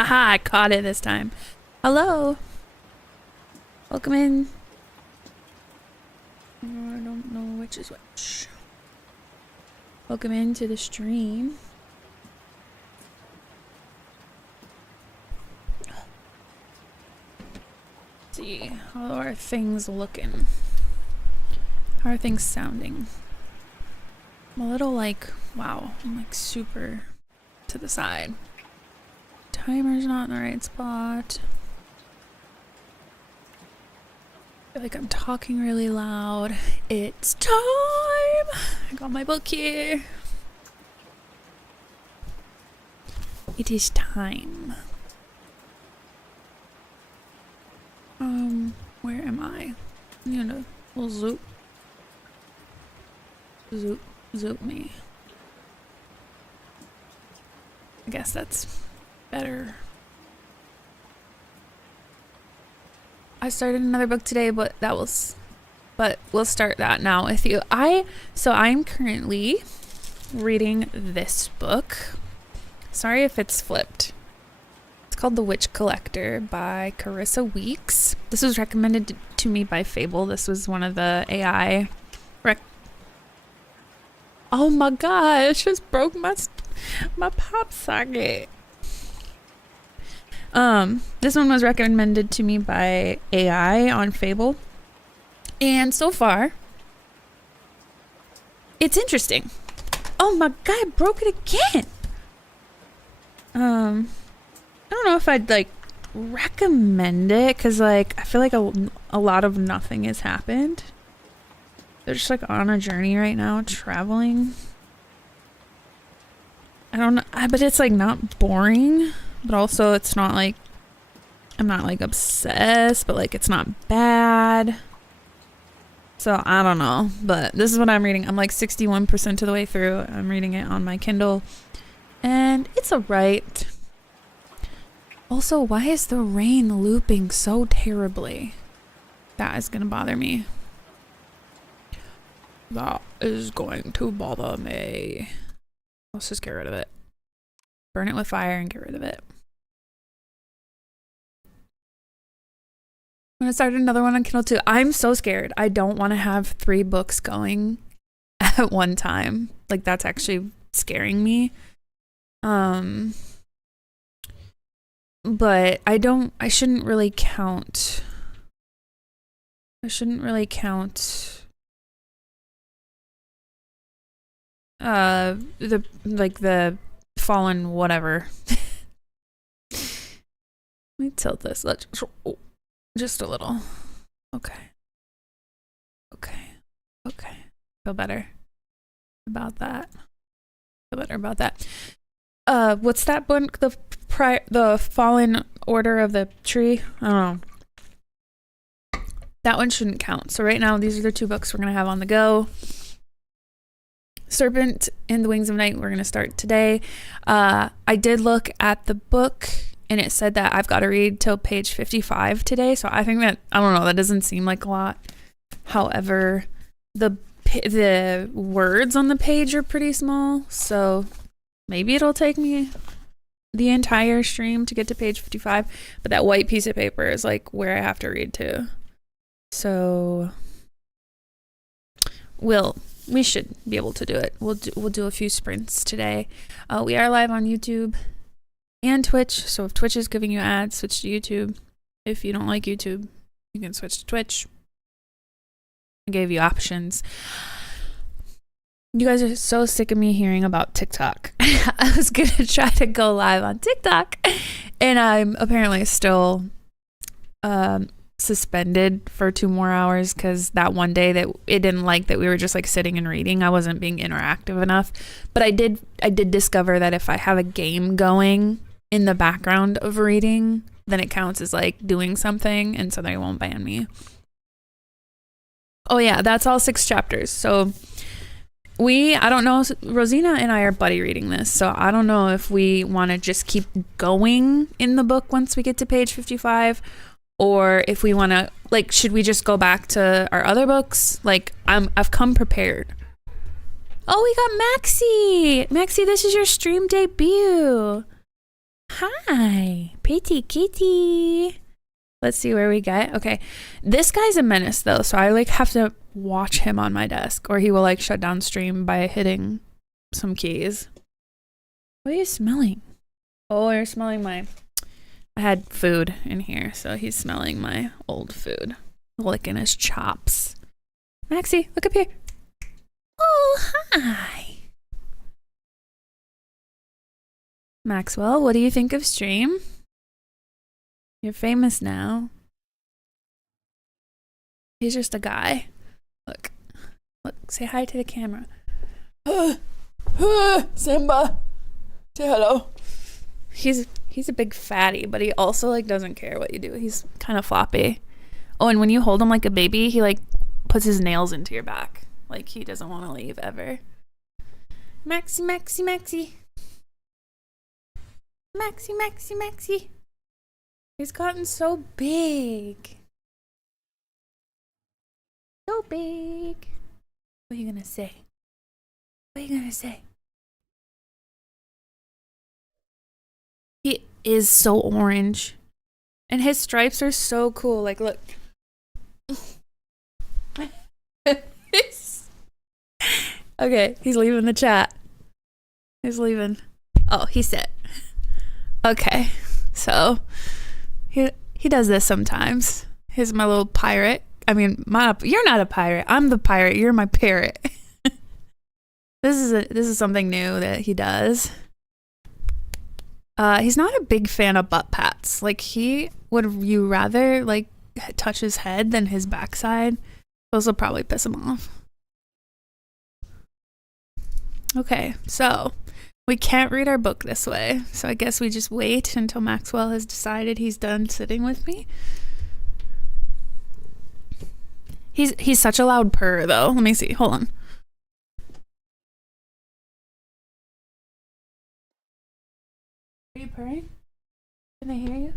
Haha, I caught it this time. Hello. Welcome in. I don't know which is which. Welcome into the stream. Let's see, how are things looking? How are things sounding? I'm a little like, wow, I'm like super to the side. Timer's not in the right spot. I feel like I'm talking really loud. It's time! I got my book here. It is time. Where am I? I'm gonna zoop me. I guess that's better. I started another book today, but we'll start that now with you. So I'm currently reading this book. Sorry if it's flipped. It's called The Witch Collector by Carissa Weeks. This was recommended to me by Fable. This was one of the AI Oh my gosh, just broke my pop socket. This one was recommended to me by AI on Fable. And so far, it's interesting. Oh my god, I broke it again. I don't know if I'd like recommend it because like I feel like a lot of nothing has happened. They're just like on a journey right now, traveling. I don't know, but it's like not boring, but also it's not like, I'm not like obsessed, but like it's not bad. So I don't know, but this is what I'm reading. I'm like 61% of the way through. I'm reading it on my Kindle and it's alright. Also, why is the rain looping so terribly? That is gonna bother me. That is going to bother me. Let's just get rid of it. Burn it with fire and get rid of it. I'm gonna start another one on Kindle too. I'm so scared. I don't want to have 3 books going at one time. Like that's actually scaring me. But I shouldn't really count the fallen whatever. Let me tilt this. Just a little. Okay. Feel better about that. What's that book? The Fallen Order of the Tree? I don't know. That one shouldn't count. So right now, these are the 2 books we're gonna have on the go. Serpent and the Wings of Night, we're going to start today. I did look at the book and it said that I've got to read till page 55 today. So I think that, I don't know, that doesn't seem like a lot. However, the words on the page are pretty small. So maybe it'll take me the entire stream to get to page 55. But that white piece of paper is like where I have to read to. So we should be able to do it. We'll do a few sprints today. We are live on YouTube and Twitch. So if Twitch is giving you ads, switch to YouTube. If you don't like YouTube, you can switch to Twitch. I gave you options. You guys are so sick of me hearing about TikTok. I was gonna try to go live on TikTok, and I'm apparently still suspended for 2 more hours because that one day that it didn't like that we were just like sitting and reading. I wasn't being interactive enough. But I did discover that if I have a game going in the background of reading, then it counts as like doing something, and so they won't ban me. Oh yeah, that's all 6 chapters. So I don't know, Rosina and I are buddy reading this, so I don't know if we want to just keep going in the book once we get to page 55, or if we want to, like, should we just go back to our other books? Like, I've come prepared. Oh, we got Maxie! Maxie, this is your stream debut. Hi, pretty kitty. Let's see where we get. Okay, this guy's a menace though, so I like have to watch him on my desk, or he will like shut down stream by hitting some keys. What are you smelling? Oh, you're smelling my... I had food in here, so he's smelling my old food. Licking his chops. Maxie, look up here. Oh, hi. Maxwell, what do you think of stream? You're famous now. He's just a guy. Look. Look, say hi to the camera. Simba. Say hello. He's a big fatty, but he also like doesn't care what you do. He's kind of floppy. Oh, and when you hold him like a baby, he like puts his nails into your back. Like he doesn't want to leave ever. Maxie, Maxie, Maxie. Maxie, Maxie, Maxie. He's gotten so big. So big. What are you gonna say? What are you gonna say? He is so orange. And his stripes are so cool. Like, look. Okay, he's leaving the chat. He's leaving. Oh, he said. Okay, so he does this sometimes. He's my little pirate. I mean, you're not a pirate. I'm the pirate. You're my parrot. This is something new that he does. He's not a big fan of butt pats. Like would you rather like touch his head than his backside? Those will probably piss him off. Okay, so we can't read our book this way. So I guess we just wait until Maxwell has decided he's done sitting with me. He's such a loud purr though. Let me see. Hold on. Are you purring? Can they hear you?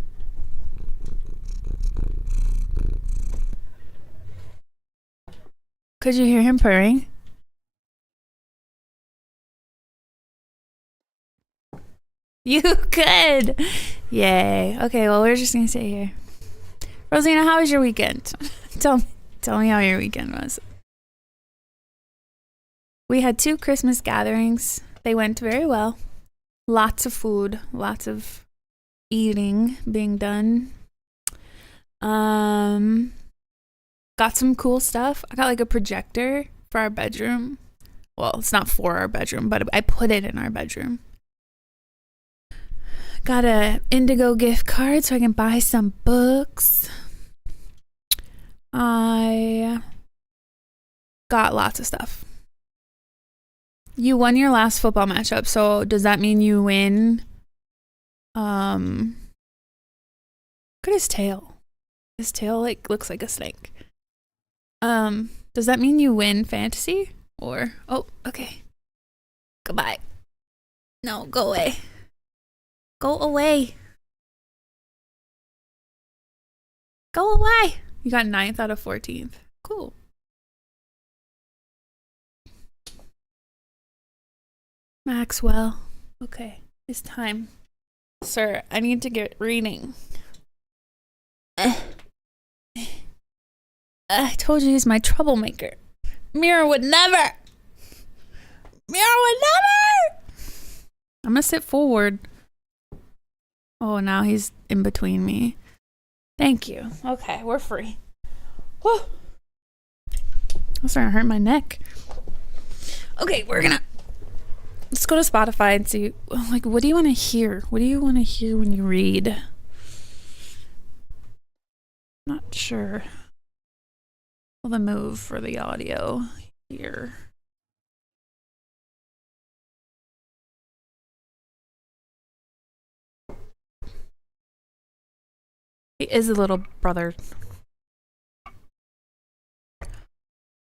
Could you hear him purring? You could. Yay. Okay, well, we're just gonna sit here. Rosina, how was your weekend? Tell me how your weekend was. We had 2 Christmas gatherings. They went very well. Lots of food, lots of eating being done. Got some cool stuff. I got like a projector for our bedroom. Well, it's not for our bedroom, but I put it in our bedroom. Got a Indigo gift card so I can buy some books. I got lots of stuff. You won your last football matchup, so does that mean you win? Look at his tail. His tail like looks like a snake. Does that mean you win fantasy? Or oh, okay. Goodbye. No, go away. Go away. Go away. You got 9th out of 14th. Cool. Maxwell. Okay, it's time. Sir, I need to get reading. I told you he's my troublemaker. Mira would never. Mira would never. I'm gonna sit forward. Oh, now he's in between me. Thank you. Okay, we're free. Whew. I'm starting to hurt my neck. Okay, let's go to Spotify and see, like, what do you want to hear? What do you want to hear when you read? Not sure. Well, the move for the audio here. He is a little brother.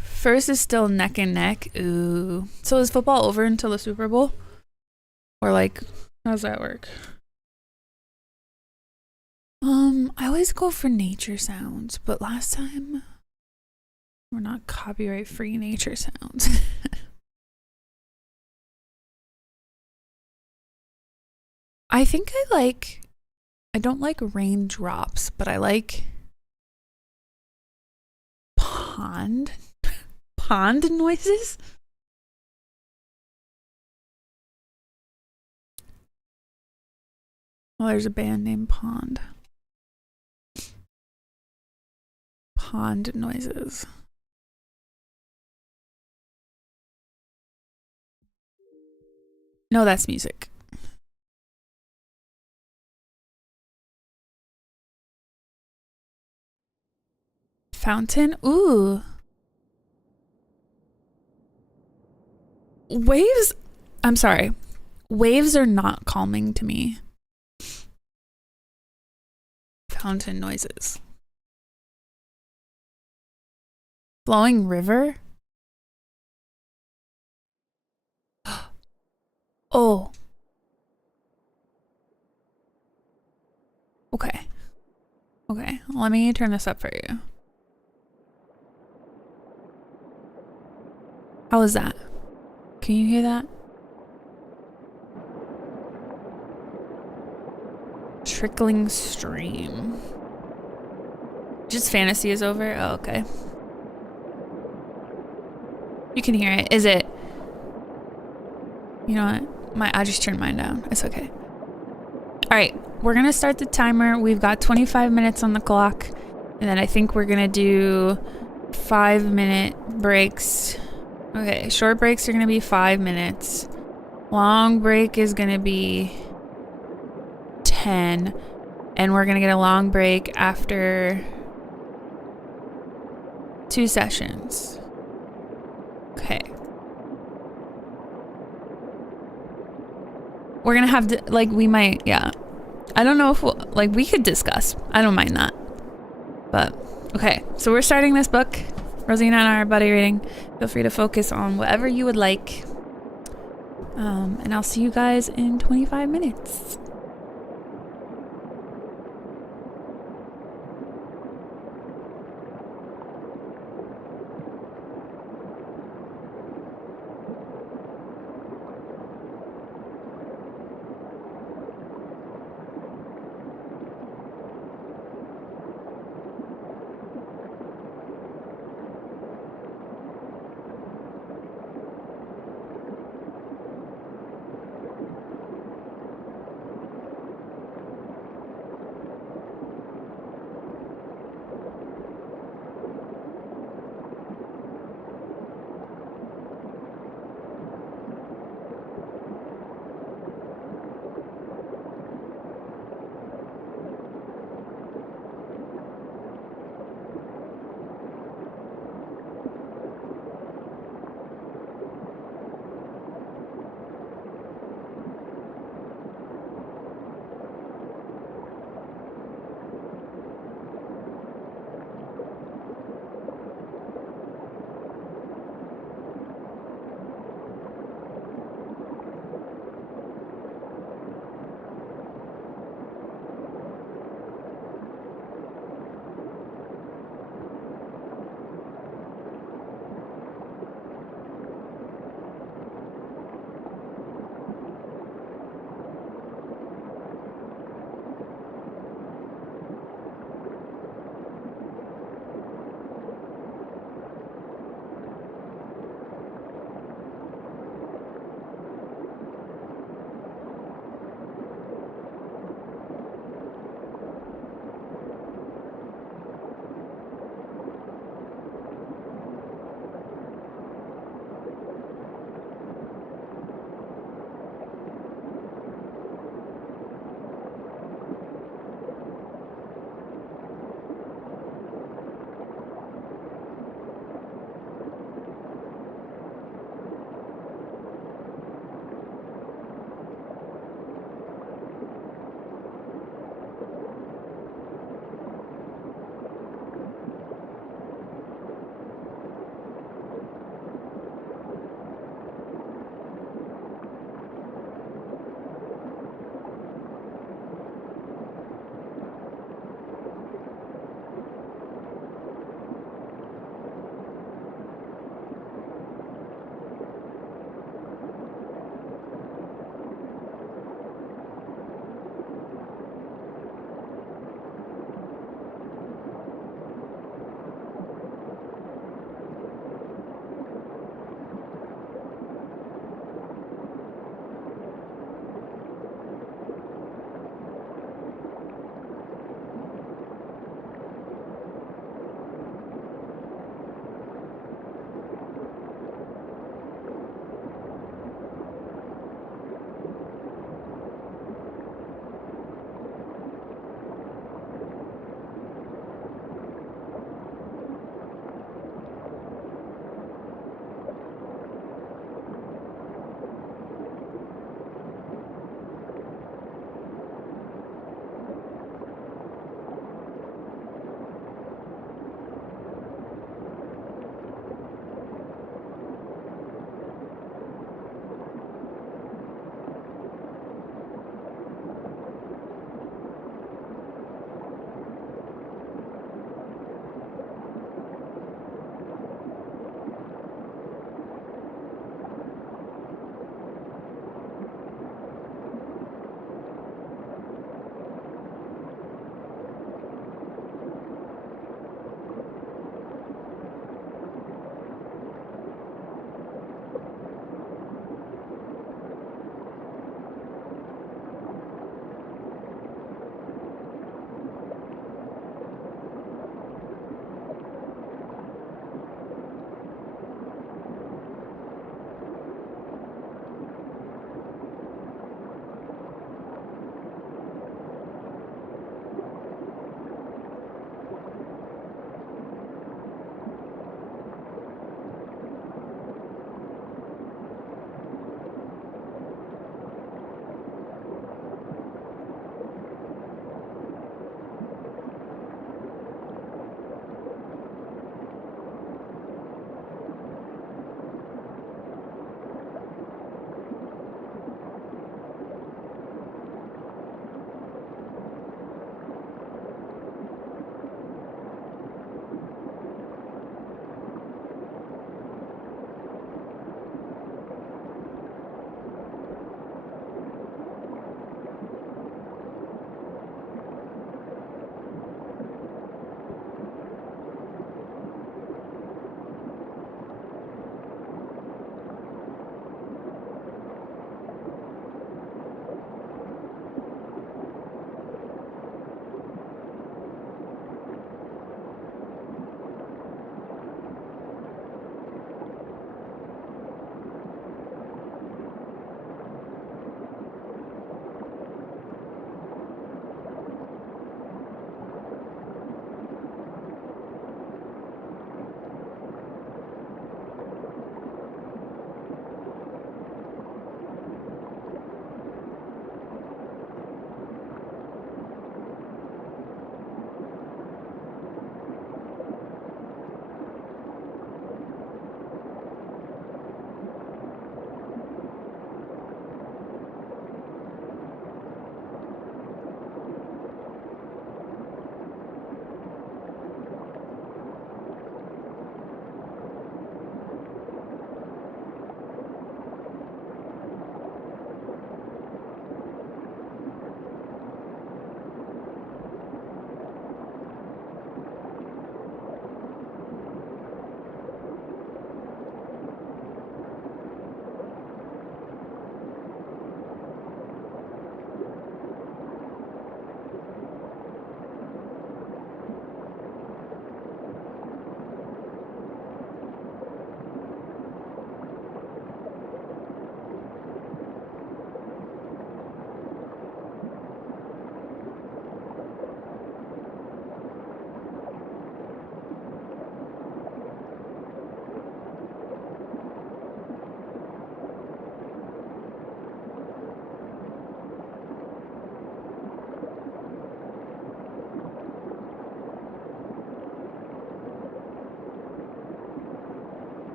First is still neck and neck. Ooh. So is football over until the Super Bowl? Or like, how does that work? I always go for nature sounds, but last time we're not copyright free nature sounds. I think I don't like raindrops, but I like pond noises. Oh, there's a band named Pond. Pond noises. No, that's music. Fountain. Ooh. Waves. I'm sorry. Waves are not calming to me. Fountain noises. Flowing river. Oh. Okay. Okay. Let me turn this up for you. How is that? Can you hear that? Trickling stream. Just fantasy is over? Oh, okay. You can hear it. Is it? You know what? I just turned mine down. It's okay. All right. We're going to start the timer. We've got 25 minutes on the clock. And then I think we're going to do 5-minute breaks. Okay. Short breaks are going to be 5 minutes. Long break is going to be 10. And we're going to get a long break after 2 sessions. Okay. We're going to have to, we might, yeah. I don't know if we could discuss. I don't mind that. But, okay. So we're starting this book. Rosina and I are buddy reading. Feel free to focus on whatever you would like. And I'll see you guys in 25 minutes.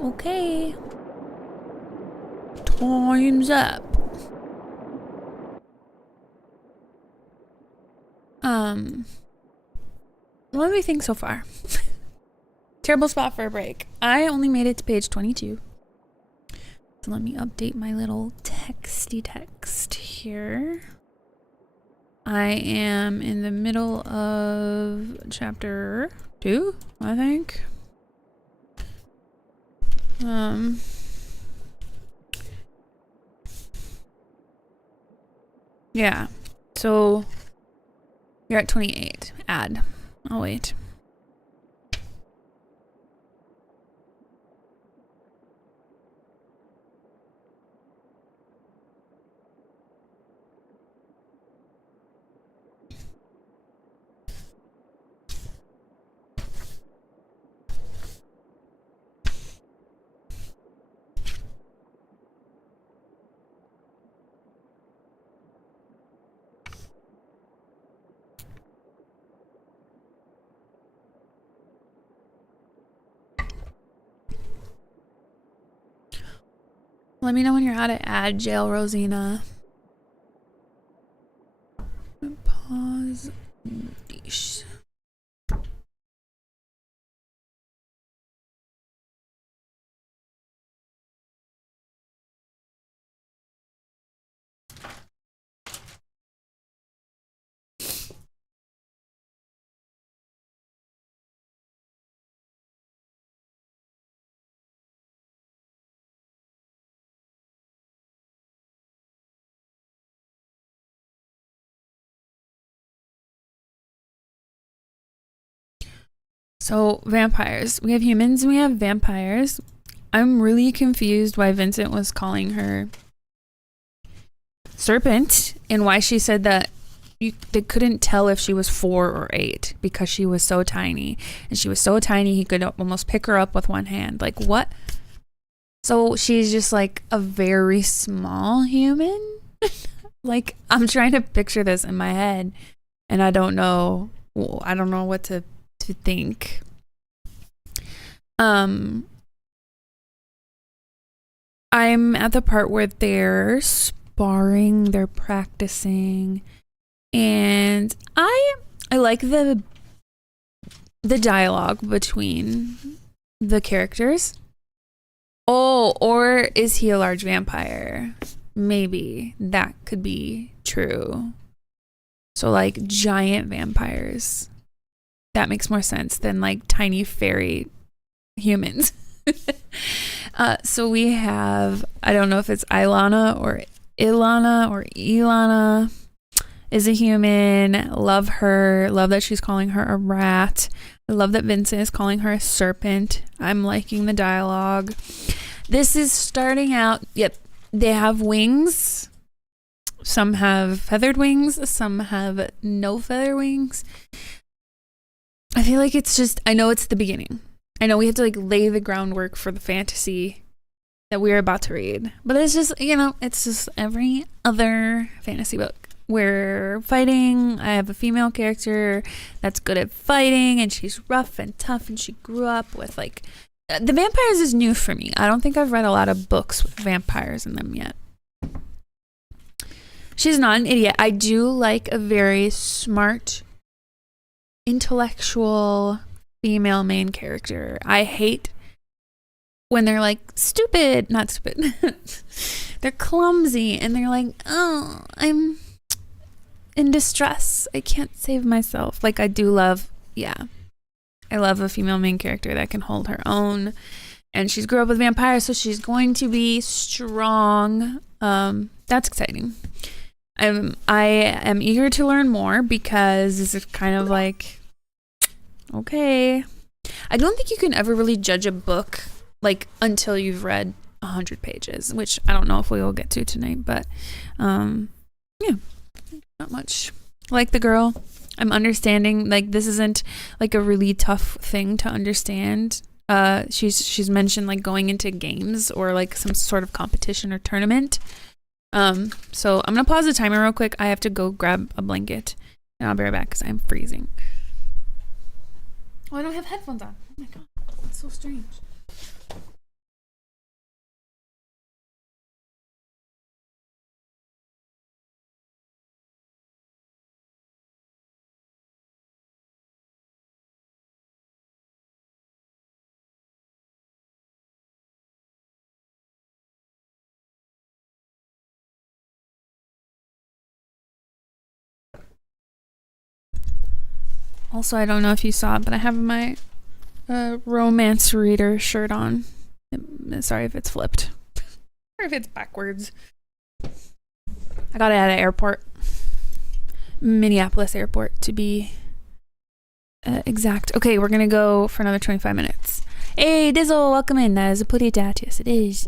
Okay. Time's up. What do we think so far? Terrible spot for a break. I only made it to page 22. So let me update my little texty text here. I am in the middle of chapter 2, I think. Yeah. So you're at 28. Add. I'll wait. Let me know when you're out of add jail, Rosina. Pause. Yeesh. So vampires. We have humans and we have vampires. I'm really confused why Vincent was calling her Serpent and why she said that they couldn't tell if she was 4 or 8 because she was so tiny. And she was so tiny he could almost pick her up with one hand. Like, what? So she's just like a very small human? Like, I'm trying to picture this in my head and I don't know what to think. I'm at the part where they're sparring, they're practicing, and I like the dialogue between the characters. Oh, or is he a large vampire? Maybe that could be true. So like giant vampires. That makes more sense than like tiny fairy humans. So we have, I don't know if it's Ilana or Ilana is a human. Love her. Love that she's calling her a rat. I love that Vincent is calling her a serpent. I'm liking the dialogue. This is starting out. Yep. They have wings. Some have feathered wings. Some have no feather wings. I feel like it's just, I know it's the beginning. I know we have to like lay the groundwork for the fantasy that we're about to read. But it's just, it's just every other fantasy book. We're fighting. I have a female character that's good at fighting and she's rough and tough and she grew up with like, the vampires is new for me. I don't think I've read a lot of books with vampires in them yet. She's not an idiot. I do like a very smart, intellectual female main character. I hate when they're like not stupid. They're clumsy and they're like, oh, I'm in distress. I can't save myself. Like I do love, I love a female main character that can hold her own. And she's grew up with vampires, so she's going to be strong. That's exciting. I am eager to learn more because this is kind of like, okay. I don't think you can ever really judge a book like until you've read 100 pages, which I don't know if we will get to tonight, but yeah, not much. Like the girl, I'm understanding like this isn't like a really tough thing to understand. She's mentioned like going into games or like some sort of competition or tournament. So I'm gonna pause the timer real quick. I have to go grab a blanket and I'll be right back because I'm freezing. Oh, I don't have headphones on. Oh my god, that's so strange. Also, I don't know if you saw it, but I have my romance reader shirt on. Sorry if it's flipped. Or if it's backwards. I got it at an airport. Minneapolis airport, to be exact. Okay, we're gonna go for another 25 minutes. Hey, Dizzle, welcome in. That is a pretty dat. Yes, it is.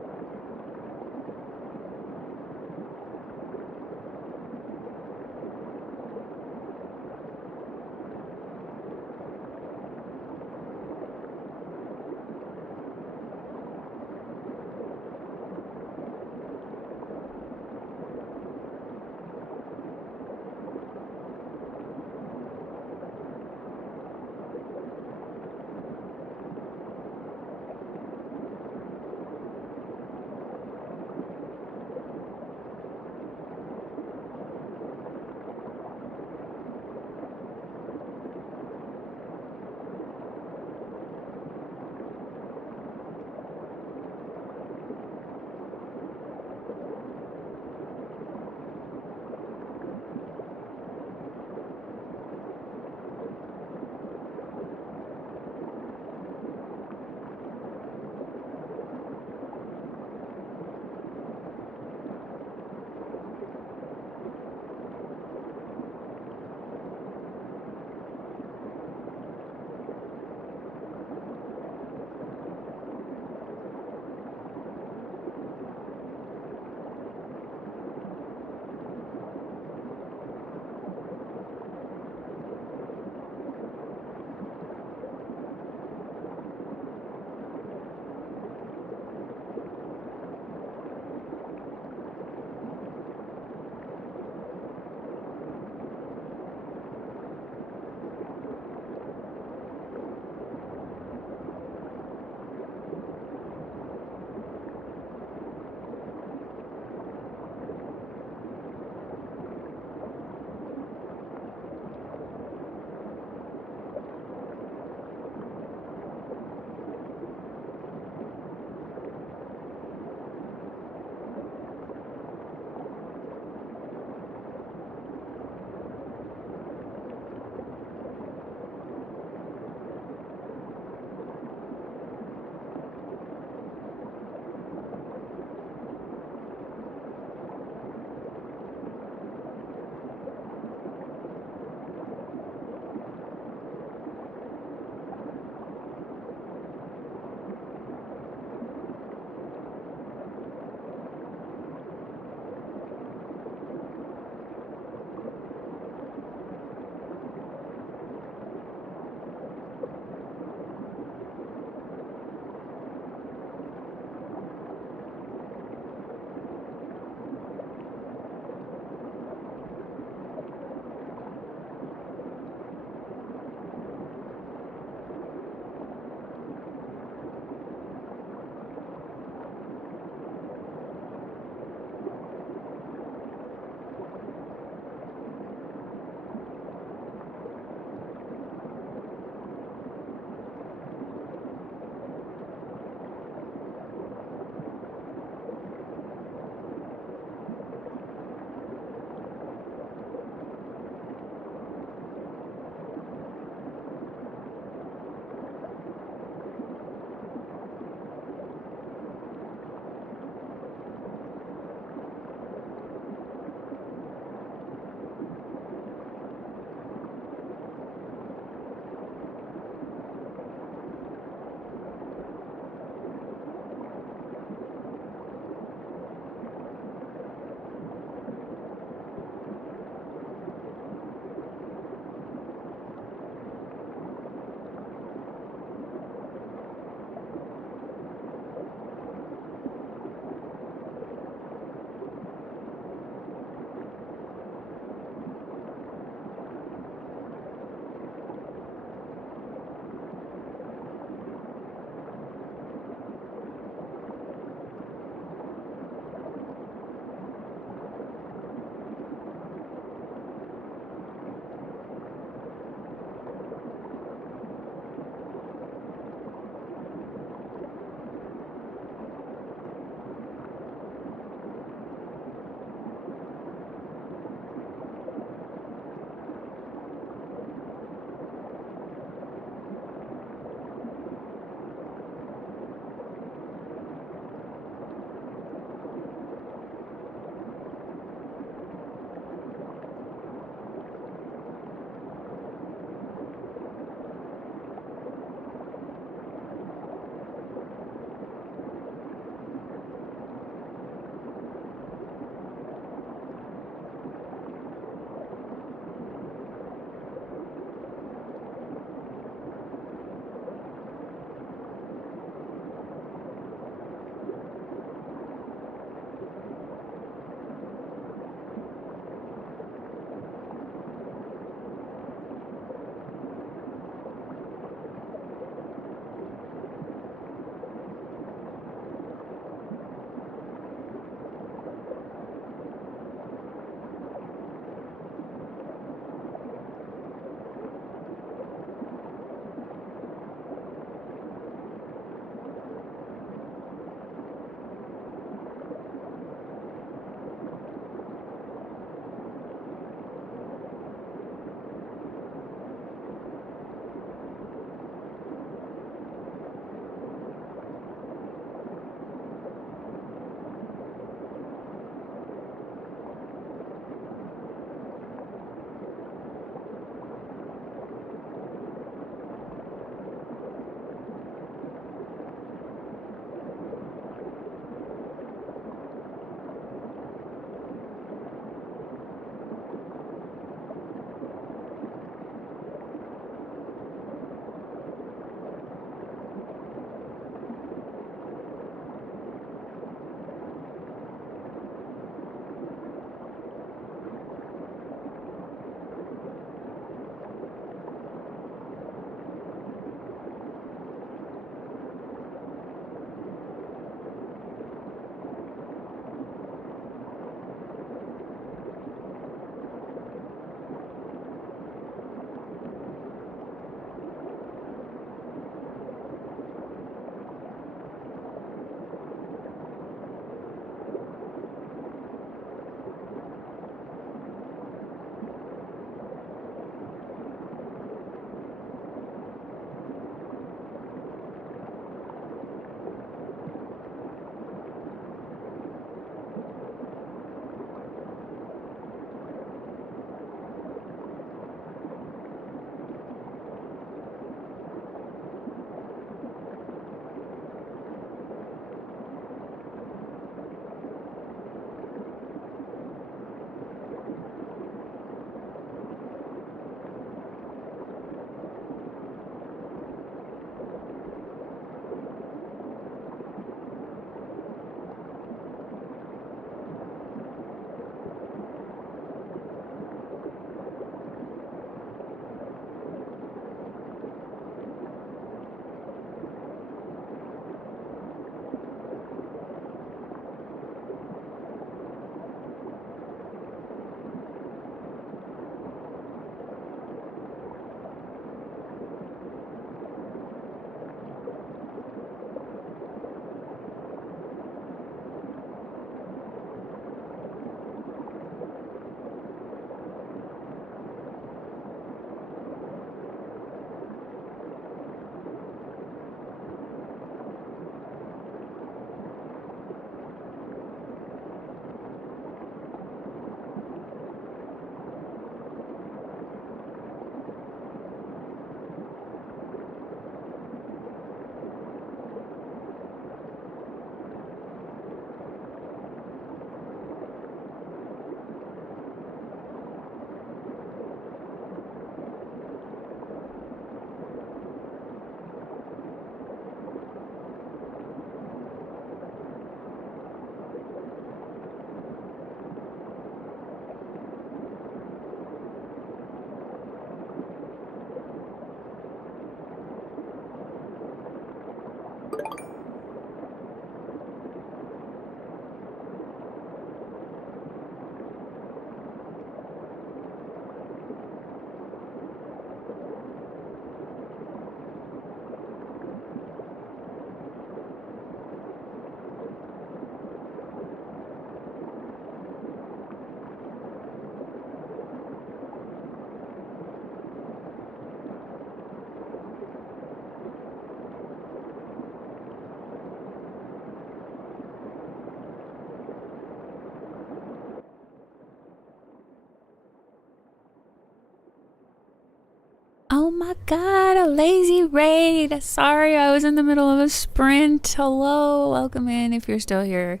my god, a lazy raid. Sorry, I was in the middle of a sprint. Hello, welcome in if you're still here.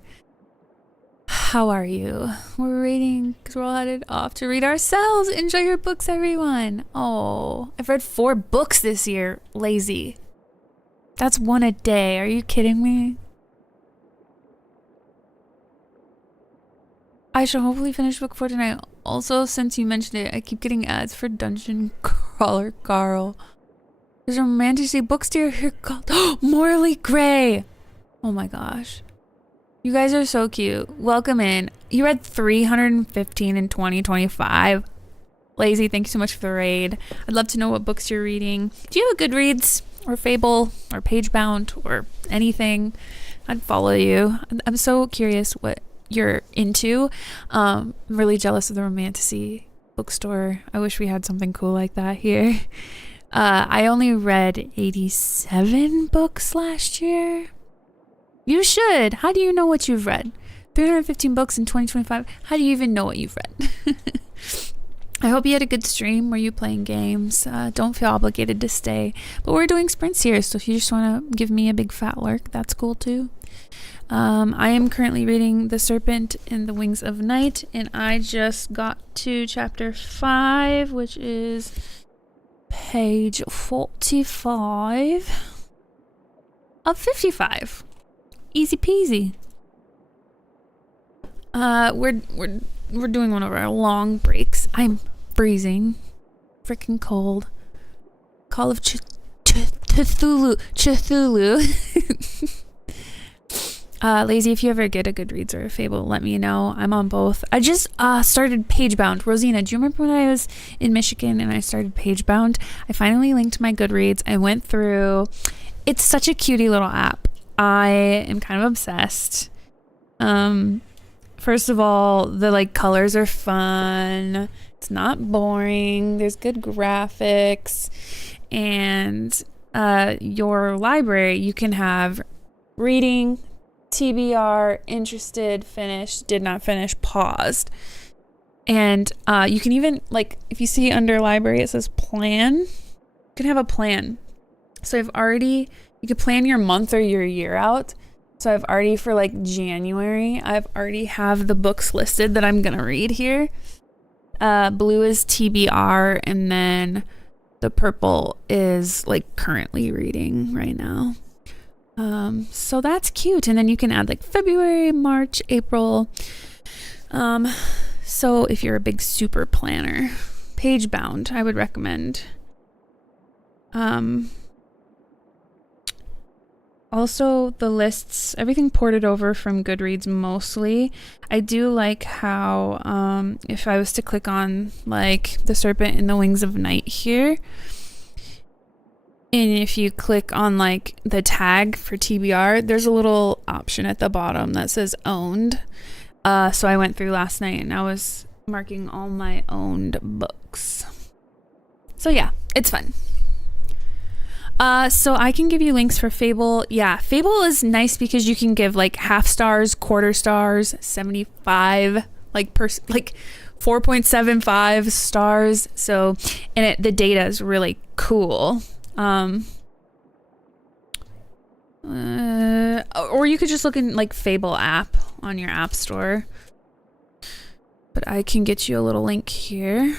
How are you? We're reading because we're all headed off to read ourselves. Enjoy your books, everyone. Oh, I've read 4 books this year. Lazy. That's 1 a day. Are you kidding me? I shall hopefully finish book 4 tonight. Also, since you mentioned it, I keep getting ads for Dungeon Crawler Carl. There's a romantic bookstore here called Morally Grey. Oh my gosh. You guys are so cute. Welcome in. You read 315 in 2025. Lazy, thank you so much for the raid. I'd love to know what books you're reading. Do you have a Goodreads or Fable or Pagebound or anything? I'd follow you. I'm so curious what you're into. I'm really jealous of the romantasy bookstore. I wish we had something cool like that here. I only read 87 books last year. You should. How do you know what you've read? 315 books in 2025. How do you even know what you've read? I hope you had a good stream. Were you playing games? Don't feel obligated to stay. But we're doing sprints here, so if you just want to give me a big fat lurk, that's cool too. I am currently reading The Serpent in the Wings of Night, and I just got to chapter 5, which is page 45 of 55. Easy peasy. We're doing one of our long breaks. I'm freezing. Freaking cold. Call of Cthulhu. Lazy, if you ever get a Goodreads or a Fable, let me know. I'm on both. I just started Pagebound. Rosina, do you remember when I was in Michigan and I started Pagebound? I finally linked my Goodreads. I went through. It's such a cutie little app. I am kind of obsessed. First of all, the colors are fun. It's not boring. There's good graphics. And your library, you can have reading, TBR, interested, finished, did not finish, paused. And you can even, if you see under library, it says plan. You can have a plan. So you could plan your month or your year out. So I've already, for January, I've already have the books listed that I'm going to read here. Blue is TBR, and then the purple is currently reading right now. So that's cute. And then you can add February, March, April. So if you're a big super planner, Pagebound, I would recommend. Also, the lists, everything ported over from Goodreads mostly. I do like how if I was to click on The Serpent in the Wings of Night here, and if you click on the tag for TBR, there's a little option at the bottom that says owned. So I went through last night and I was marking all my owned books. So yeah, it's fun. So I can give you links for Fable. Yeah, Fable is nice because you can give half stars, quarter stars, 75, 4.75 stars. So, and the data is really cool. Or you could just look in Fable app on your app store. But I can get you a little link here.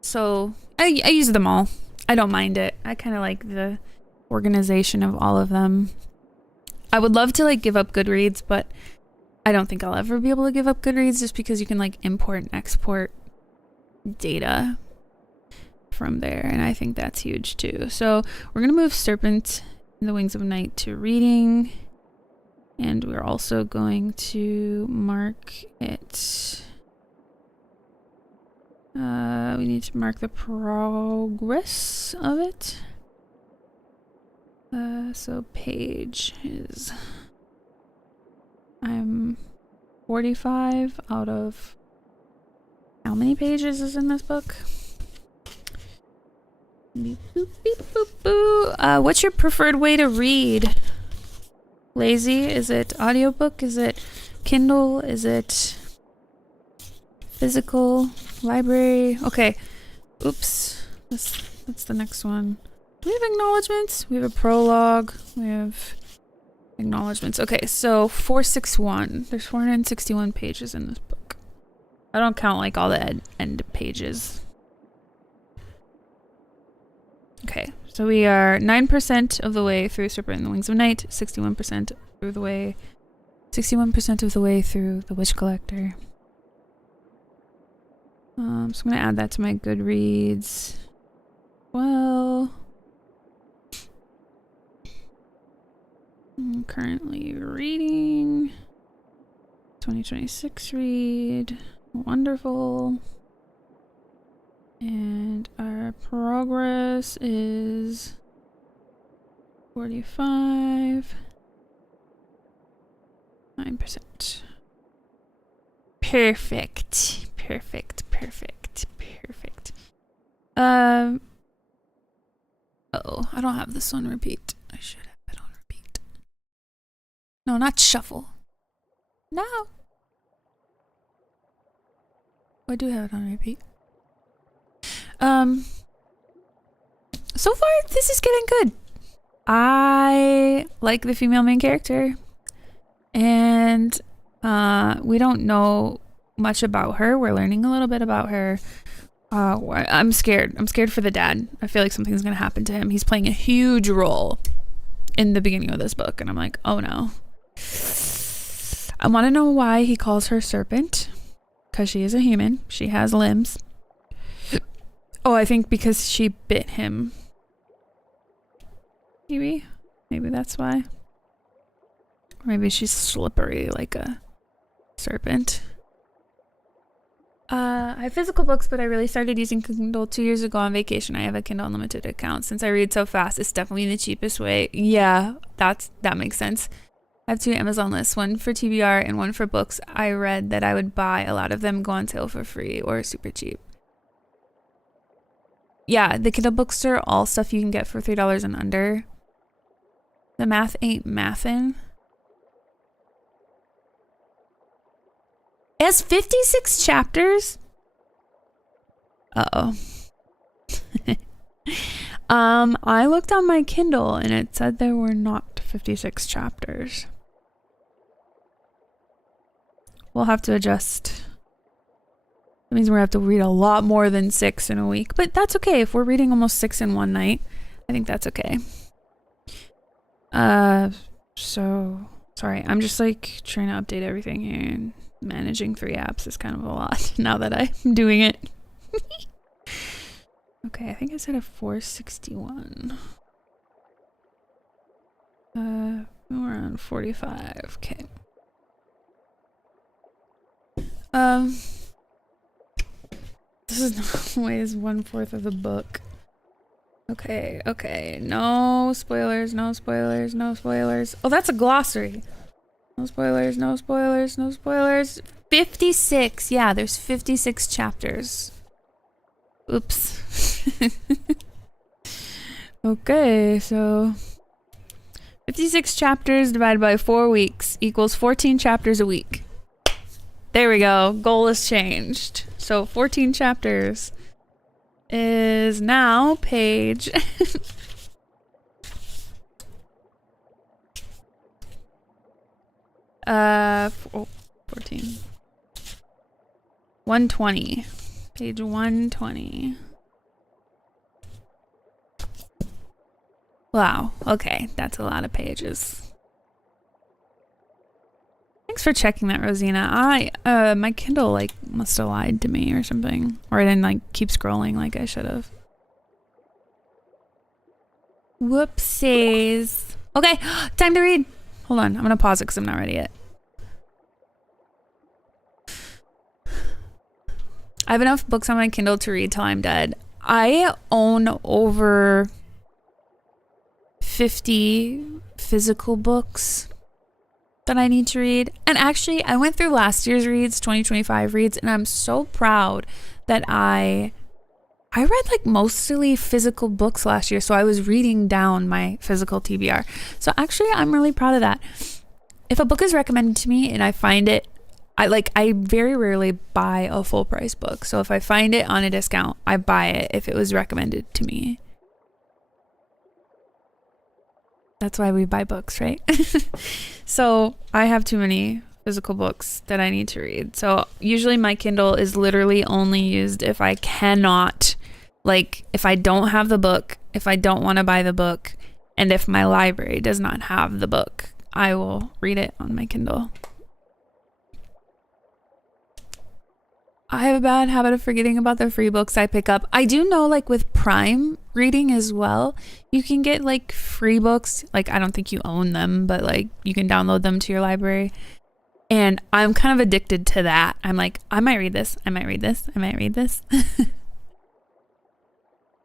So I use them all. I don't mind it. I kind of like the organization of all of them. I would love to give up Goodreads, but I don't think I'll ever be able to give up Goodreads just because you can import and export data from there, and I think that's huge too. So we're gonna move Serpent in the Wings of Night to reading, and we're also going to mark it. We need to mark the progress of it. So page is, I'm 45 out of, how many pages is in this book? Beep, boop, beep, boop, boo. What's your preferred way to read? Lazy? Is it audiobook? Is it Kindle? Is it physical? Library? Okay. Oops. That's the next one. Do we have acknowledgements? We have a prologue. We have acknowledgements. Okay, so 461. There's 461 pages in this book. I don't count like all the end pages. Okay, so we are 9% of the way through Serpent and the Wings of Night, 61% through the way, 61% of the way through The Witch Collector. So I'm gonna add that to my Goodreads. Well, I'm currently reading 2026 read. Wonderful. And our progress is 45. 9%. Perfect. Perfect. Perfect. Perfect. Uh-oh, I don't have this on repeat. I should have it on repeat. No, not shuffle. No. I do have it on repeat. So far, this is getting good. I like the female main character. And, we don't know much about her. We're learning a little bit about her. I'm scared. I'm scared for the dad. I feel like something's gonna happen to him. He's playing a huge role in the beginning of this book. And I'm like, oh no. I want to know why he calls her Serpent. Because she is a human. She has limbs. Oh, I think because she bit him. Maybe that's why. Or maybe she's slippery like a serpent. I have physical books, but I really started using Kindle 2 years ago on vacation. I have a Kindle Unlimited account. Since I read so fast, it's definitely the cheapest way. Yeah, that makes sense. I have 2 Amazon lists, one for TBR and one for books I read that I would buy. A lot of them go on sale for free or super cheap. Yeah, the Kindle books are all stuff you can get for $3 and under. The math ain't mathin'. It has 56 chapters? Uh-oh. I looked on my Kindle and it said there were not 56 chapters. We'll have to adjust. That means we're gonna have to read a lot more than 6 in a week, but that's okay. If we're reading almost 6 in one night, I think that's okay. So sorry, I'm just like trying to update everything here, and managing 3 apps is kind of a lot now that I'm doing it. Okay, I think I said a 461. We're on 45. Okay. This is always 1/4 of the book. Okay. No spoilers, no spoilers, no spoilers. Oh, that's a glossary. No spoilers, no spoilers, no spoilers. 56. Yeah, there's 56 chapters. Oops. Okay, so 56 chapters divided by 4 weeks equals 14 chapters a week. There we go. Goal is changed. So 14 chapters is now page 14. 120. Page 120. Wow. Okay, that's a lot of pages. Thanks for checking that, Rosina. My Kindle like must have lied to me or something, or I didn't like keep scrolling like I should have. Whoopsies. Okay, time to read. Hold on, I'm gonna pause it because I'm not ready yet. I have enough books on my Kindle to read till I'm dead. I own over 50 physical books that I need to read. And actually, I went through last year's reads, 2025 reads, and I'm so proud that I read like mostly physical books last year, so I was reading down my physical TBR. So actually, I'm really proud of that. If a book is recommended to me and I find it I very rarely buy a full price book. So if I find it on a discount, I buy it if it was recommended to me. That's why we buy books, right? So I have too many physical books that I need to read. So usually my Kindle is literally only used if I cannot, like if I don't have the book, if I don't want to buy the book, and if my library does not have the book, I will read it on my Kindle. I have a bad habit of forgetting about the free books I pick up. I do know, like with Prime reading as well, you can get like free books. Like I don't think you own them, but like you can download them to your library. And I'm kind of addicted to that. I'm like, I might read this. I might read this. I might read this.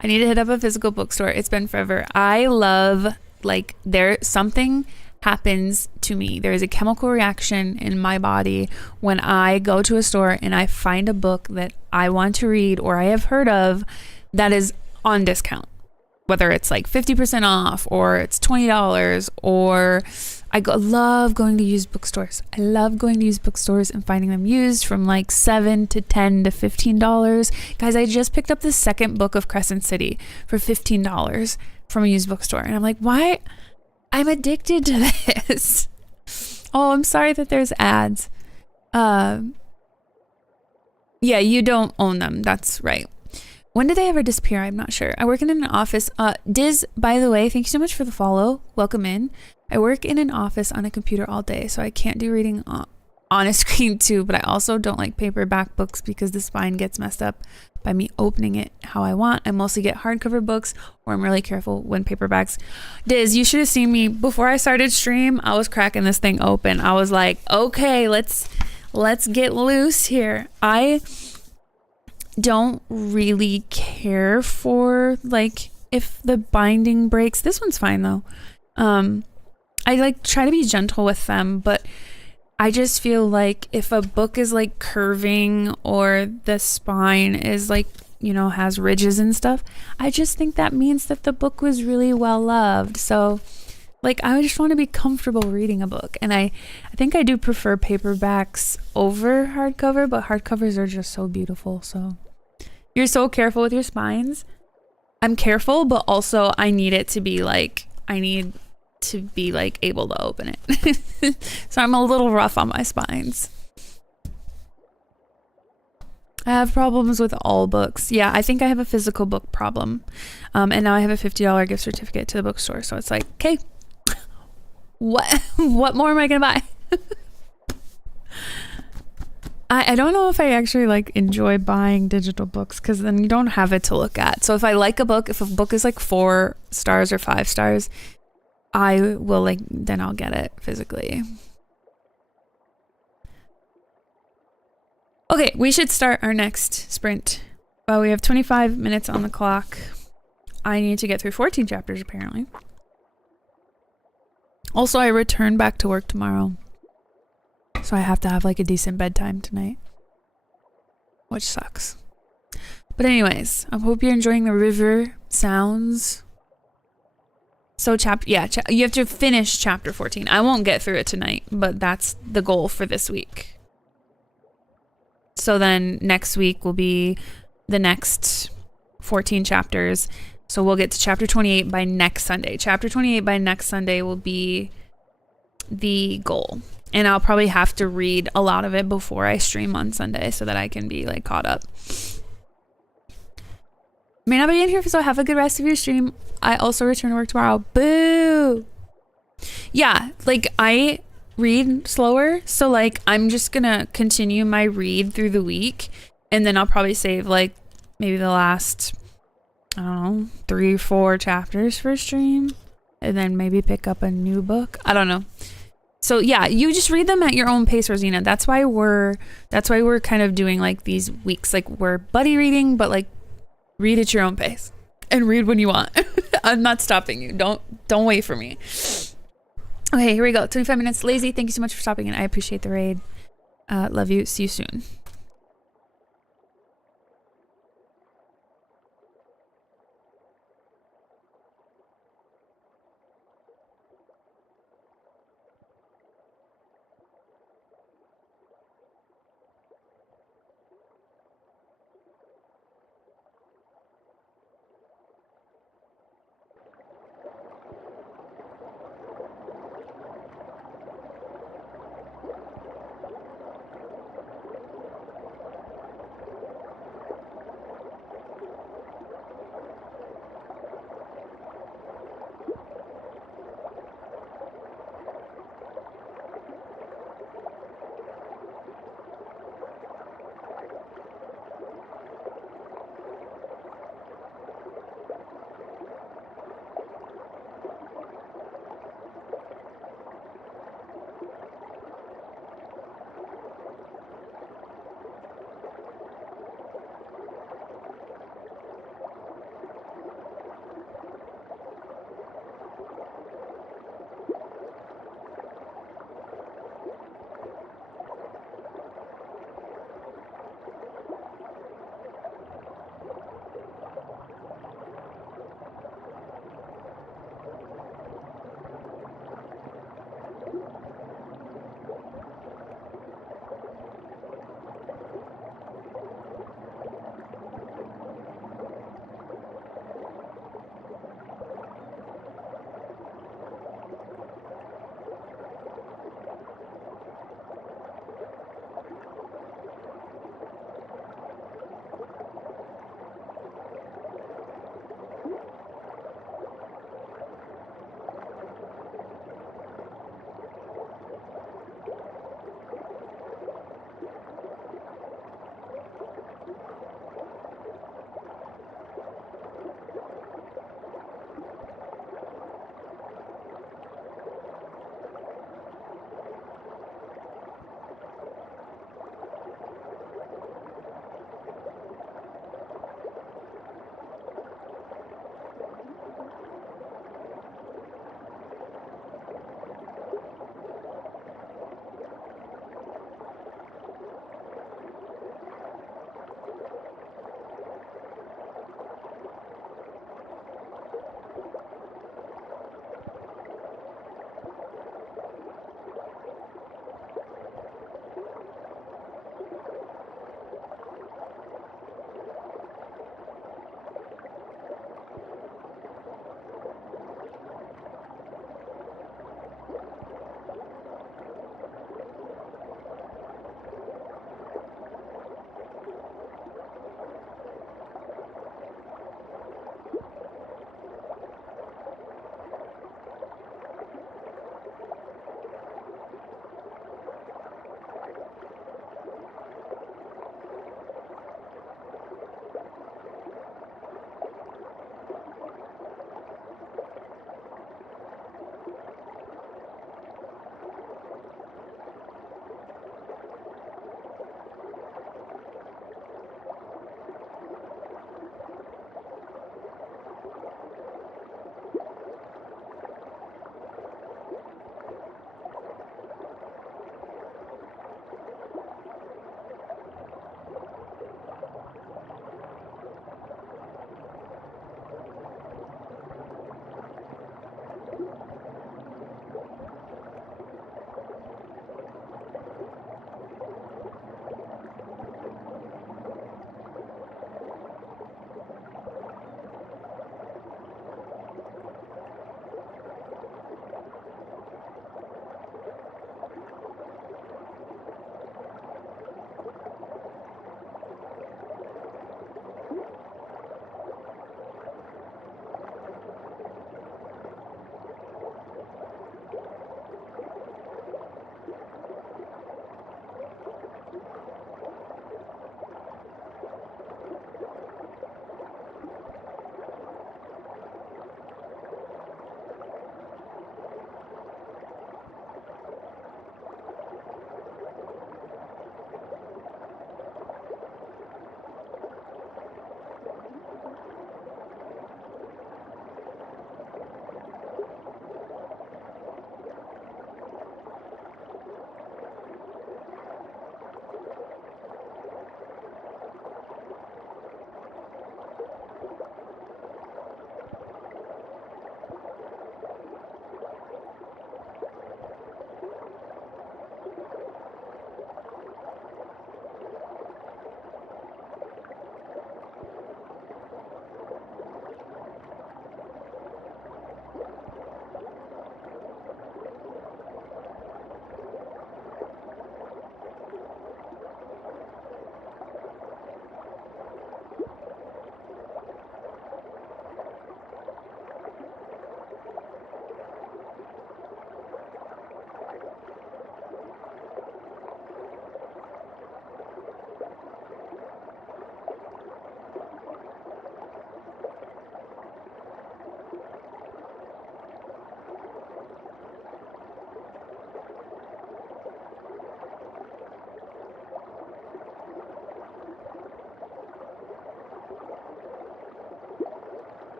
I need to hit up a physical bookstore. It's been forever. I love, like, something happens to me. There is a chemical reaction in my body when I go to a store and I find a book that I want to read or I have heard of that is on discount. Whether it's like 50% off or it's $20 or love going to used bookstores. I love going to used bookstores and finding them used from like $7 to $10 to $15. Guys, I just picked up the second book of Crescent City for $15 from a used bookstore. And I'm like, why? I'm addicted to this. Oh, I'm sorry that there's ads. Yeah, you don't own them. That's right. When did they ever disappear? I'm not sure. I work in an office. Diz, by the way, thank you so much for the follow. Welcome in. I work in an office on a computer all day, so I can't do reading on a screen too, but I also don't like paperback books because the spine gets messed up by me opening it how I want. I mostly get hardcover books, or I'm really careful when paperbacks. Diz, you should have seen me before I started stream. I was cracking this thing open. I was like, okay, let's get loose here. I don't really care for like if the binding breaks. This one's fine though. I like try to be gentle with them, but I just feel like if a book is like curving or the spine is like, you know, has ridges and stuff, I just think that means that the book was really well loved. So like I just want to be comfortable reading a book, and I think I do prefer paperbacks over hardcover, but hardcovers are just so beautiful. So you're so careful with your spines. I'm careful, but also I need it to be like, I need to be like able to open it. So I'm a little rough on my spines. I have problems with all books. Yeah, I think I have a physical book problem. And now I have a $50 gift certificate to the bookstore. So it's like, okay, what more am I gonna buy? I don't know if I actually like enjoy buying digital books, because then you don't have it to look at. So if I like a book, if a book is like 4 stars or 5 stars, I will like, then I'll get it physically. Okay, we should start our next sprint. Well, we have 25 minutes on the clock. I need to get through 14 chapters apparently. Also, I return back to work tomorrow, so I have to have like a decent bedtime tonight, which sucks. But anyways, I hope you're enjoying the river sounds. So you have to finish chapter 14. I won't get through it tonight, but that's the goal for this week. So then next week will be the next 14 chapters. So we'll get to chapter 28 by next Sunday. Chapter 28 by next Sunday will be the goal. And I'll probably have to read a lot of it before I stream on Sunday so that I can be like caught up. May not be in here, so have a good rest of your stream. I also return to work tomorrow. Boo! Yeah, like I read slower, so like I'm just gonna continue my read through the week, and then I'll probably save like maybe the last, I don't know, 3 or 4 chapters for stream, and then maybe pick up a new book. I don't know. So yeah, you just read them at your own pace, Rosina. That's why we're kind of doing like these weeks, like we're buddy reading, but like read at your own pace and read when you want. I'm not stopping you. Don't wait for me. Okay, here we go. 25 minutes. Lazy, thank you so much for stopping in. I appreciate the raid. Love you. See you soon.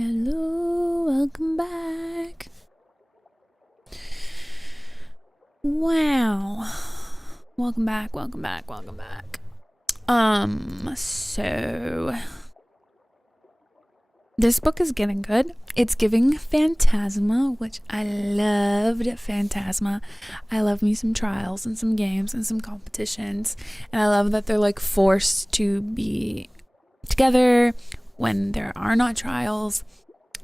Hello, welcome back. Wow. Welcome back, welcome back, welcome back. So this book is getting good. It's giving Phantasma, which I loved Phantasma. I love me some trials and some games and some competitions. And I love that they're like forced to be together when there are not trials.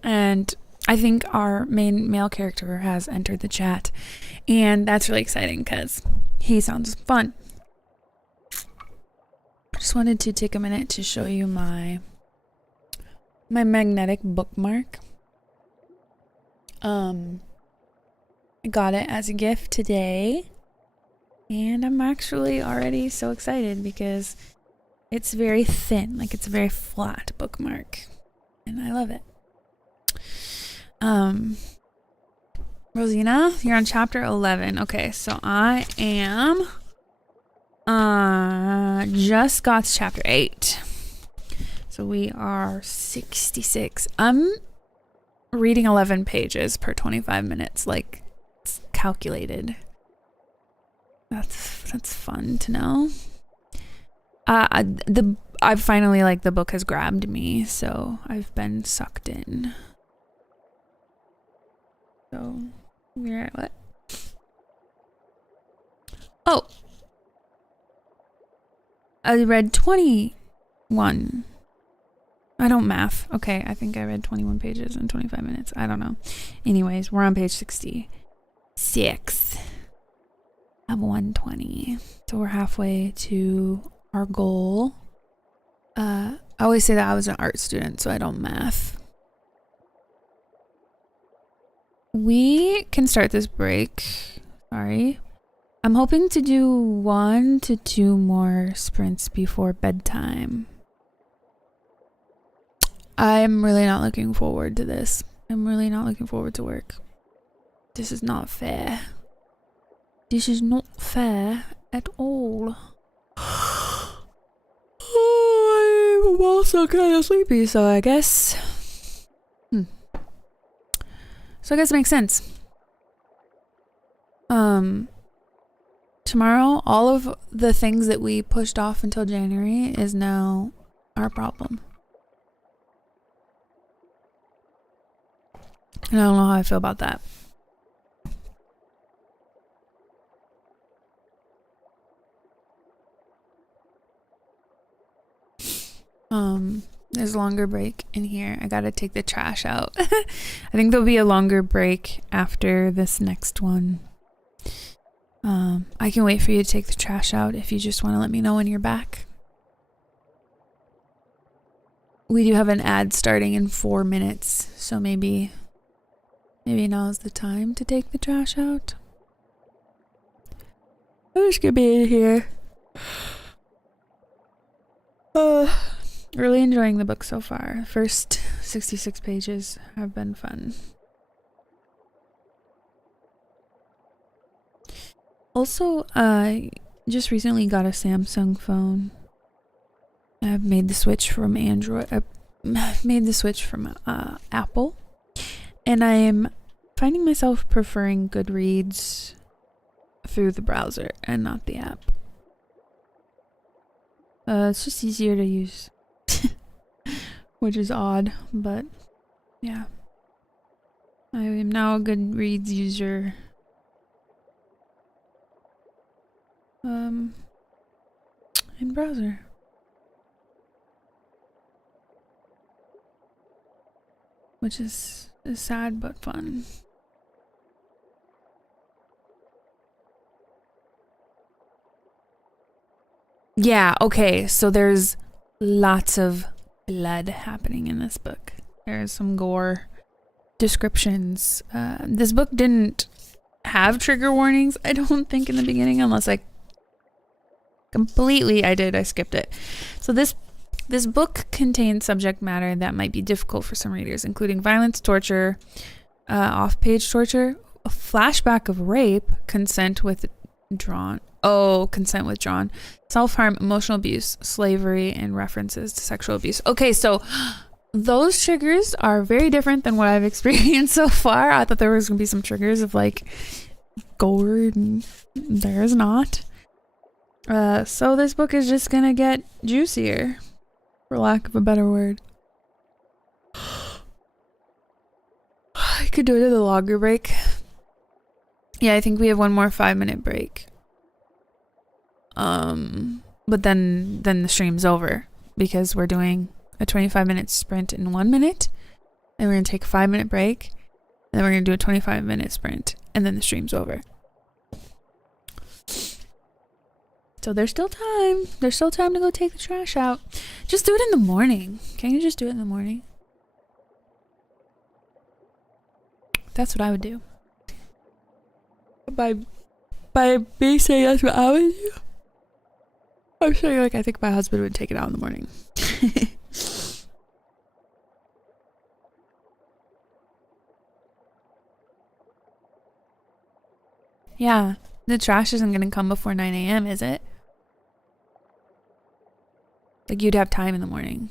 And I think our main male character has entered the chat, and that's really exciting because he sounds fun. Just wanted to take a minute to show you my magnetic bookmark. I got it as a gift today, and I'm actually already so excited because it's very thin, like it's a very flat bookmark, and I love it. Rosina, you're on chapter 11. Okay, so I am just got to chapter 8. So we are 66. I'm reading 11 pages per 25 minutes, like it's calculated. That's fun to know. I finally, like, the book has grabbed me, so I've been sucked in. So we're at what? Oh, I read 21. I don't math. Okay, I think I read 21 pages in 25 minutes. I don't know. Anyways, we're on page 66 of 120. So we're halfway to our goal. I always say that I was an art student, so I don't math. We can start this break. Sorry. I'm hoping to do 1 to 2 more sprints before bedtime. I'm really not looking forward to this. I'm really not looking forward to work. This is not fair. This is not fair at all. I'm also kind of sleepy, so I guess... So I guess it makes sense. Tomorrow, all of the things that we pushed off until January is now our problem. And I don't know how I feel about that. There's a longer break in here. I gotta take the trash out. I think there'll be a longer break after this next one. I can wait for you to take the trash out if you just want to let me know when you're back. We do have an ad starting in 4 minutes, so maybe now's the time to take the trash out. I'm just gonna be in here. Really enjoying the book so far. First 66 pages have been fun. Also, I just recently got a Samsung phone. I've made the switch from Apple, and I am finding myself preferring Goodreads through the browser and not the app. It's just easier to use. Which is odd, but yeah. I am now a Goodreads user. In browser. Which is sad but fun. Yeah, okay, so there's lots of blood happening in this book. There's some gore descriptions. This book didn't have trigger warnings, I don't think, in the beginning, unless I skipped it. So this book contains subject matter that might be difficult for some readers, including violence, torture, off-page torture, a flashback of rape, consent withdrawn, self-harm, emotional abuse, slavery, and references to sexual abuse. Okay, so those triggers are very different than what I've experienced so far. I thought there was gonna be some triggers of like gore, and there's not. So this book is just gonna get juicier, for lack of a better word. I could do it at a longer break. Yeah, I think we have one more 5-minute break. But then the stream's over because we're doing a 25-minute sprint in 1 minute, and we're gonna take a 5-minute break, and then we're gonna do a 25-minute sprint, and then the stream's over. So there's still time. There's still time to go take the trash out. Just do it in the morning. Can you just do it in the morning? That's what I would do. By me saying that's what I would do, I'm saying like I think my husband would take it out in the morning. Yeah, the trash isn't gonna come before 9 a.m., is it? Like you'd have time in the morning.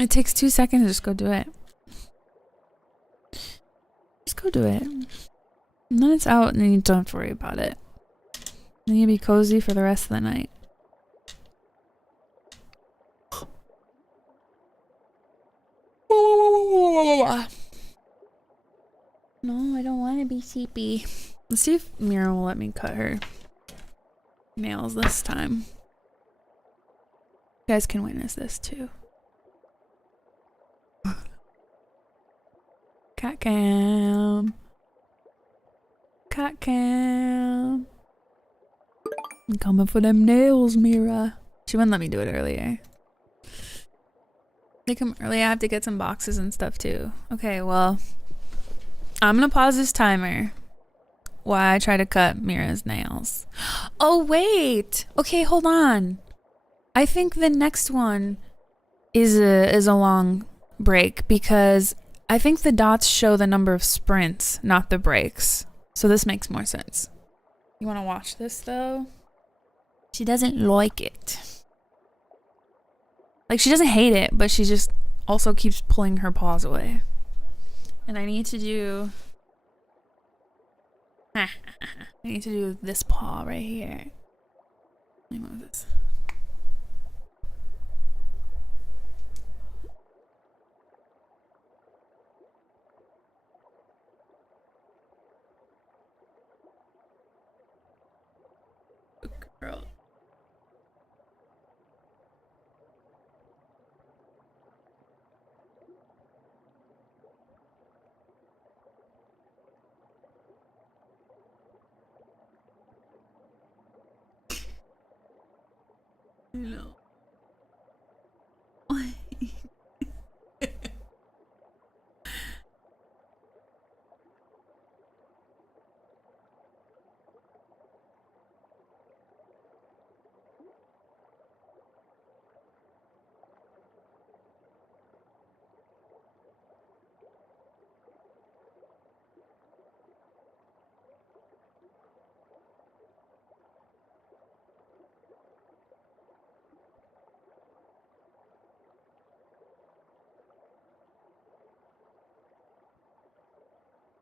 It takes 2 seconds to just go do it. Just go do it. And then it's out and then you don't have to worry about it. Then you'll be cozy for the rest of the night. No, I don't want to be sleepy. Let's see if Mira will let me cut her nails this time. You guys can witness this too. Cat cam. Cat cam. I'm coming for them nails, Mira. She wouldn't let me do it earlier. They come early. I have to get some boxes and stuff too. Okay, well, I'm gonna pause this timer while I try to cut Mira's nails. Oh wait. Okay, hold on. I think the next one is a long break because I think the dots show the number of sprints, not the breaks. So this makes more sense. You want to watch this though? She doesn't like it. Like she doesn't hate it, but she just also keeps pulling her paws away. And I need to do this paw right here. Let me move this. Girl. No.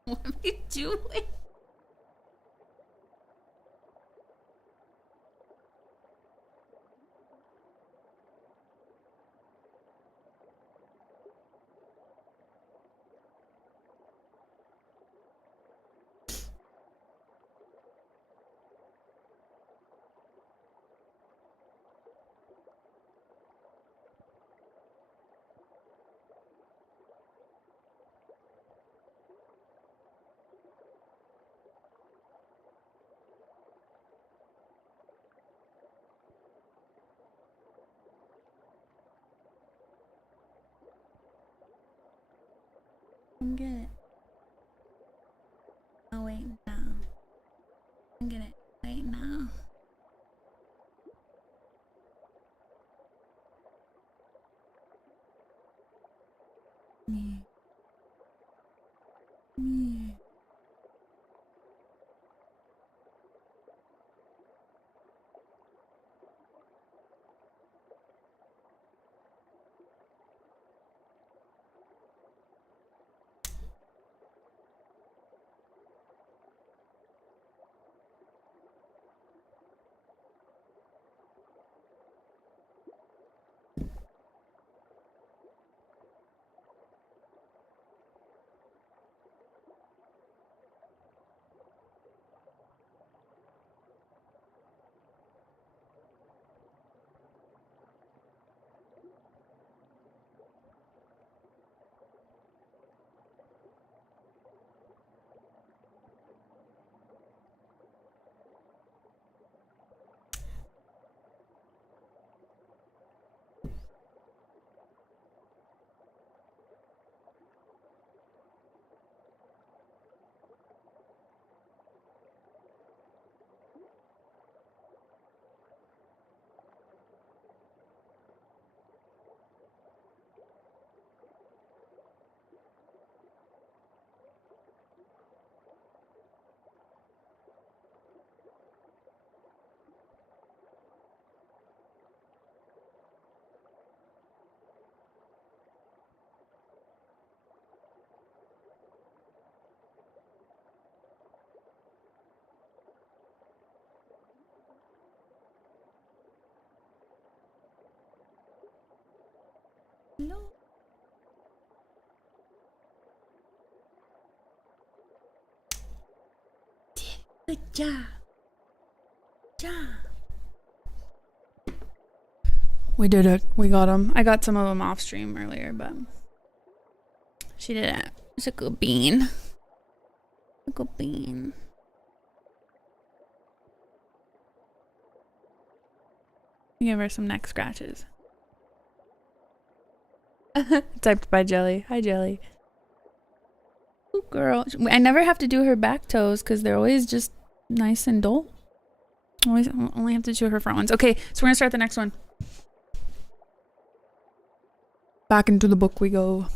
What are you doing? I'm good. Oh wait, no. I'm gonna wait now. Me. Me. Good job. We did it. We got them. I got some of them off stream earlier, but she did it. It's a good bean. A good bean. Give her some neck scratches. Typed by Jelly. Hi, Jelly. Ooh, girl. I never have to do her back toes because they're always just nice and dull. Only have to do her front ones. Okay, so we're gonna start the next one. Back into the book we go.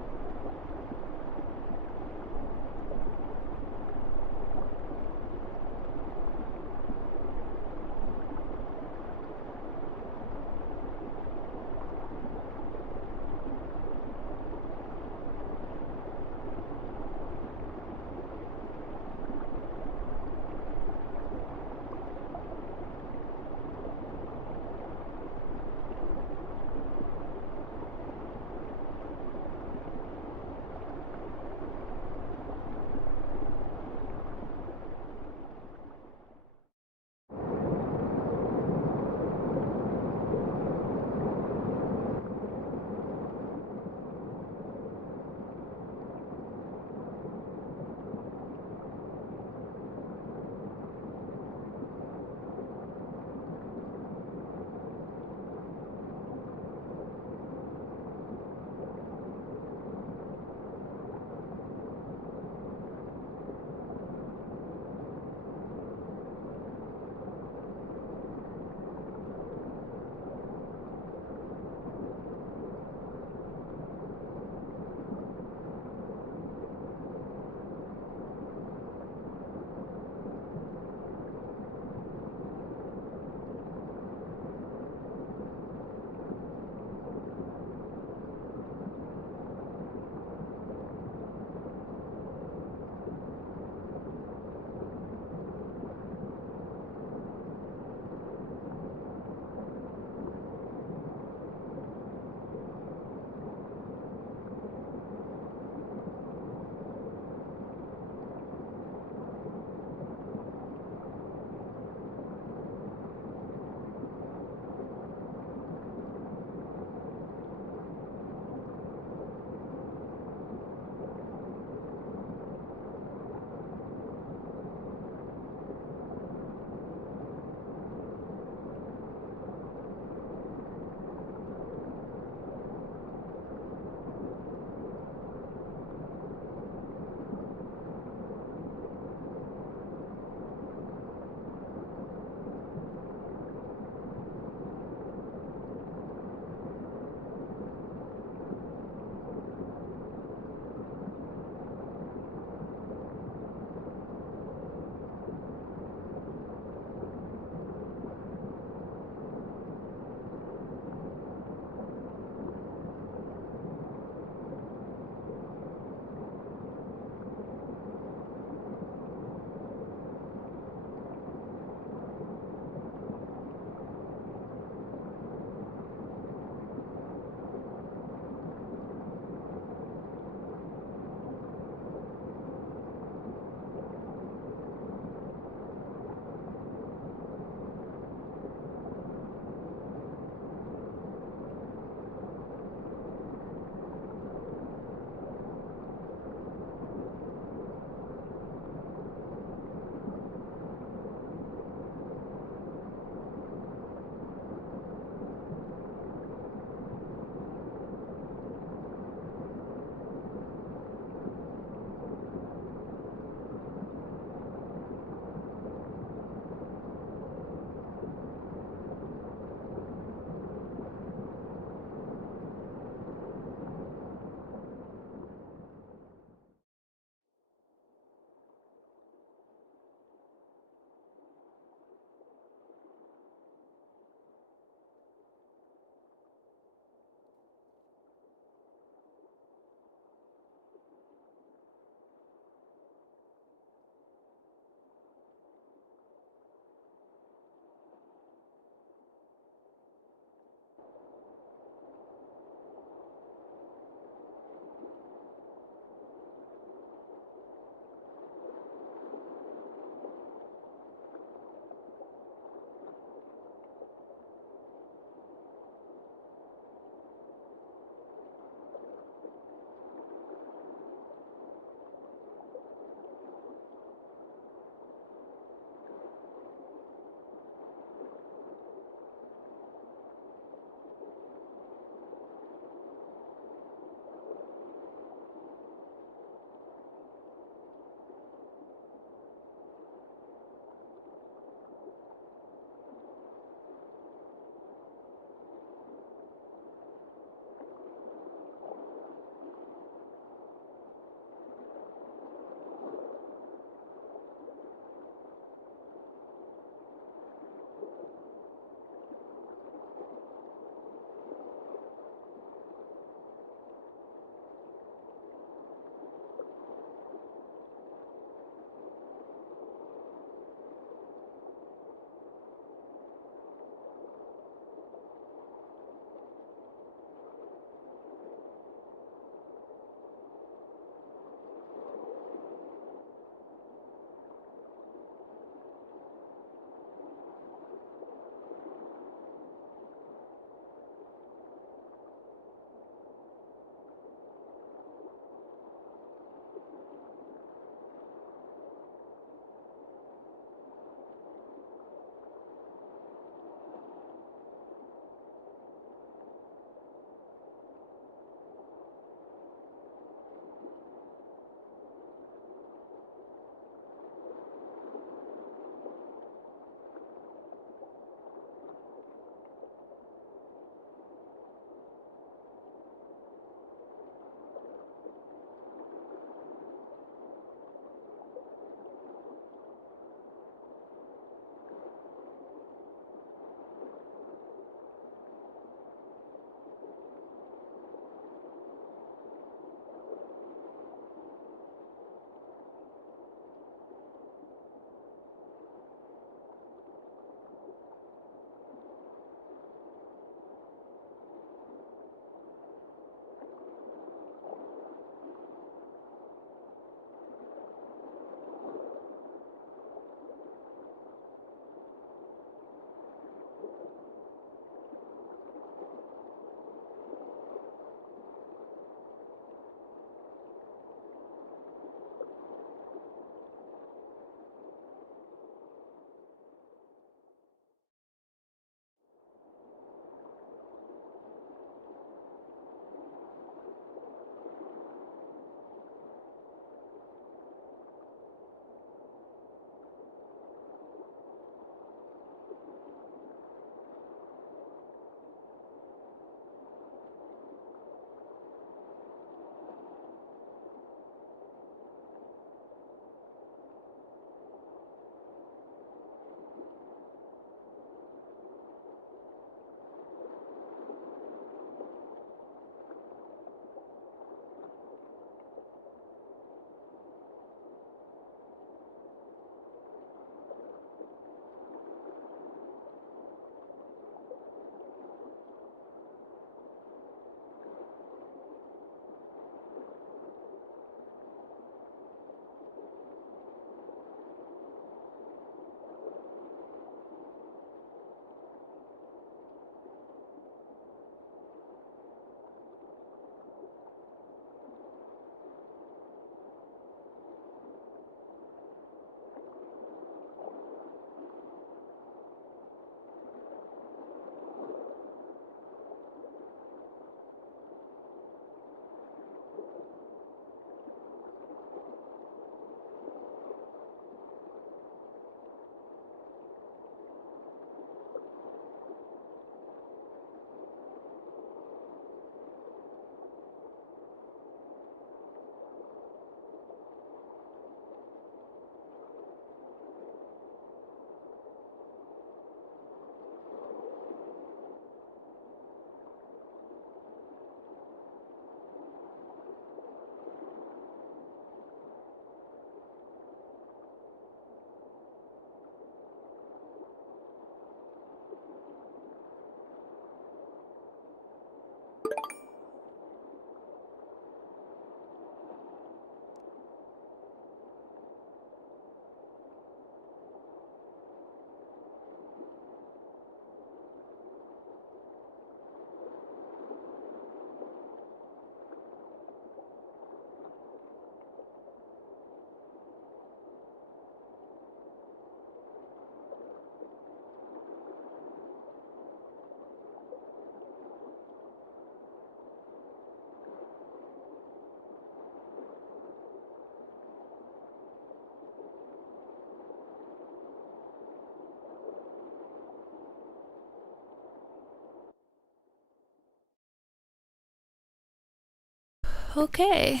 Okay,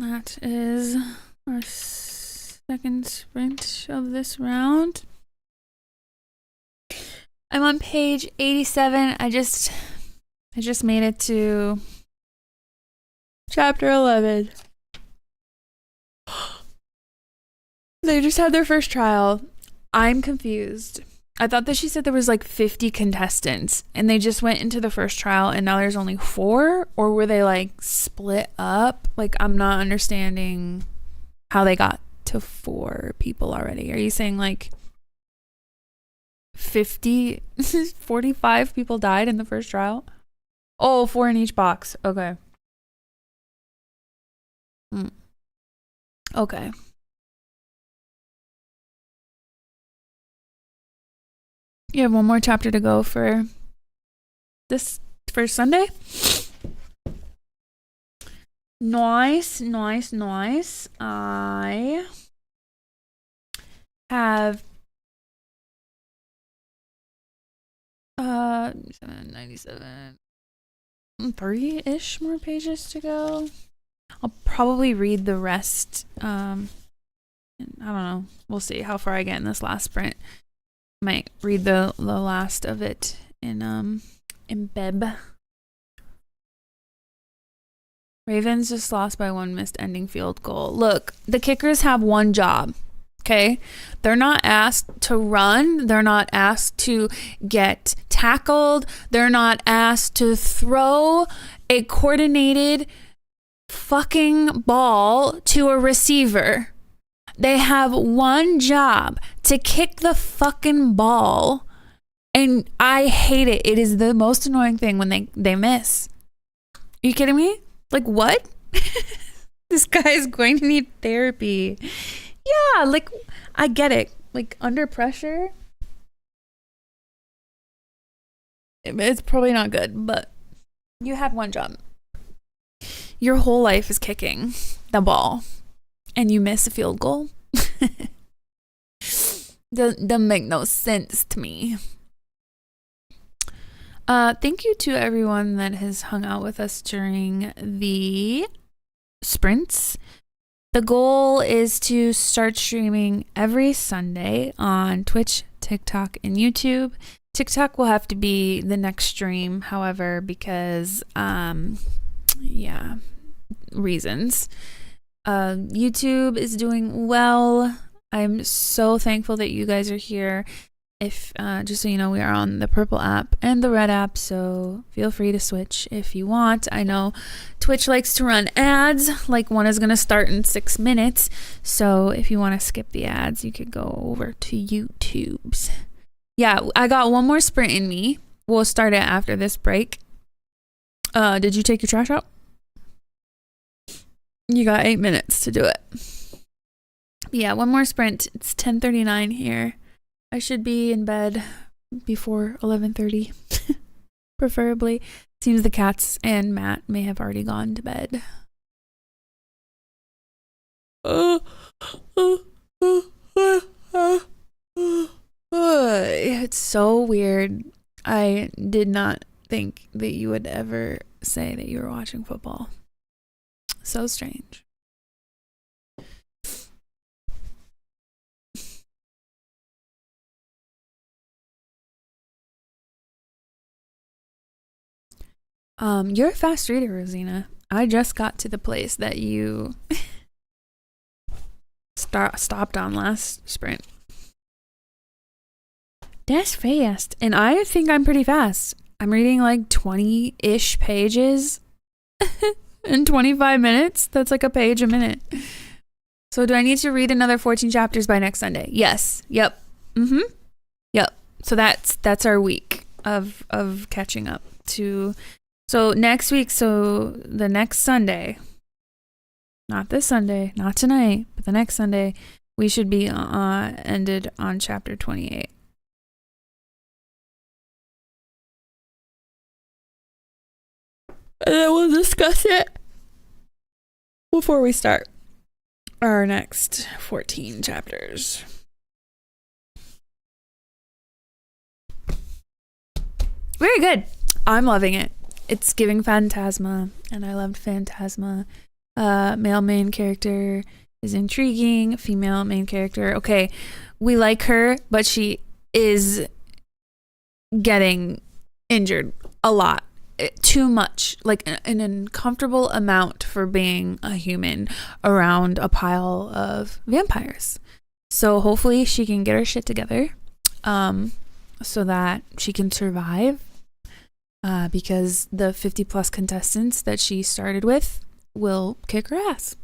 that is our second sprint of this round. I'm on page 87. I just made it to chapter 11. They just had their first trial. I'm confused. I thought that she said there was like 50 contestants and they just went into the first trial and now there's only 4, or were they like split up? Like, I'm not understanding how they got to 4 people already. Are you saying like 45 people died in the first trial? Oh, 4 in each box. Okay. Okay. You have one more chapter to go for this first Sunday. Nice. I have 97 3-ish more pages to go. I'll probably read the rest. I don't know. We'll see how far I get in this last sprint. Might read the last of it in Beb. Ravens just lost by 1 missed ending field goal. Look, the kickers have one job. Okay? They're not asked to run. They're not asked to get tackled. They're not asked to throw a coordinated fucking ball to a receiver. They have one job, to kick the fucking ball. And I hate it. It is the most annoying thing when they miss. Are you kidding me? Like, what? This guy is going to need therapy. Yeah, like, I get it. Like, under pressure, it's probably not good, but you have one job. Your whole life is kicking the ball, and you miss a field goal. Doesn't make no sense to me. Thank you to everyone that has hung out with us during the sprints. The goal is to start streaming every Sunday on Twitch, TikTok, and YouTube. TikTok will have to be the next stream, however, because reasons. YouTube is doing well. I'm so thankful that you guys are here. If just so you know, we are on the purple app and the red app, so feel free to switch if you want. I know Twitch likes to run ads, like one is going to start in 6 minutes, so if you want to skip the ads, you could go over to YouTube's. Yeah, I got one more sprint in me. We'll start it after this break. Did you take your trash out? You got 8 minutes to do it. Yeah, one more sprint. It's 10:39 here. I should be in bed before 11:30, preferably. Seems the cats and Matt may have already gone to bed. It's so weird. I did not think that you would ever say that you were watching football. So strange. You're a fast reader, Rosina. I just got to the place that you stopped on last sprint. That's fast. And I think I'm pretty fast. I'm reading like 20-ish pages in 25 minutes. That's like a page a minute. So do I need to read another 14 chapters by next Sunday? Yes. Yep. Yep. So that's our week of catching up to. So next week, so the next Sunday, not this Sunday, not tonight, but the next Sunday, we should be ended on chapter 28. And then we'll discuss it before we start our next 14 chapters. Very good. I'm loving it. it's giving Phantasma, and I loved Phantasma. Male main character is intriguing. Female main character, okay, we like her, but she is getting injured a lot. Too much, like an uncomfortable amount for being a human around a pile of vampires. So hopefully she can get her shit together, so that she can survive, because the 50 plus contestants that she started with will kick her ass.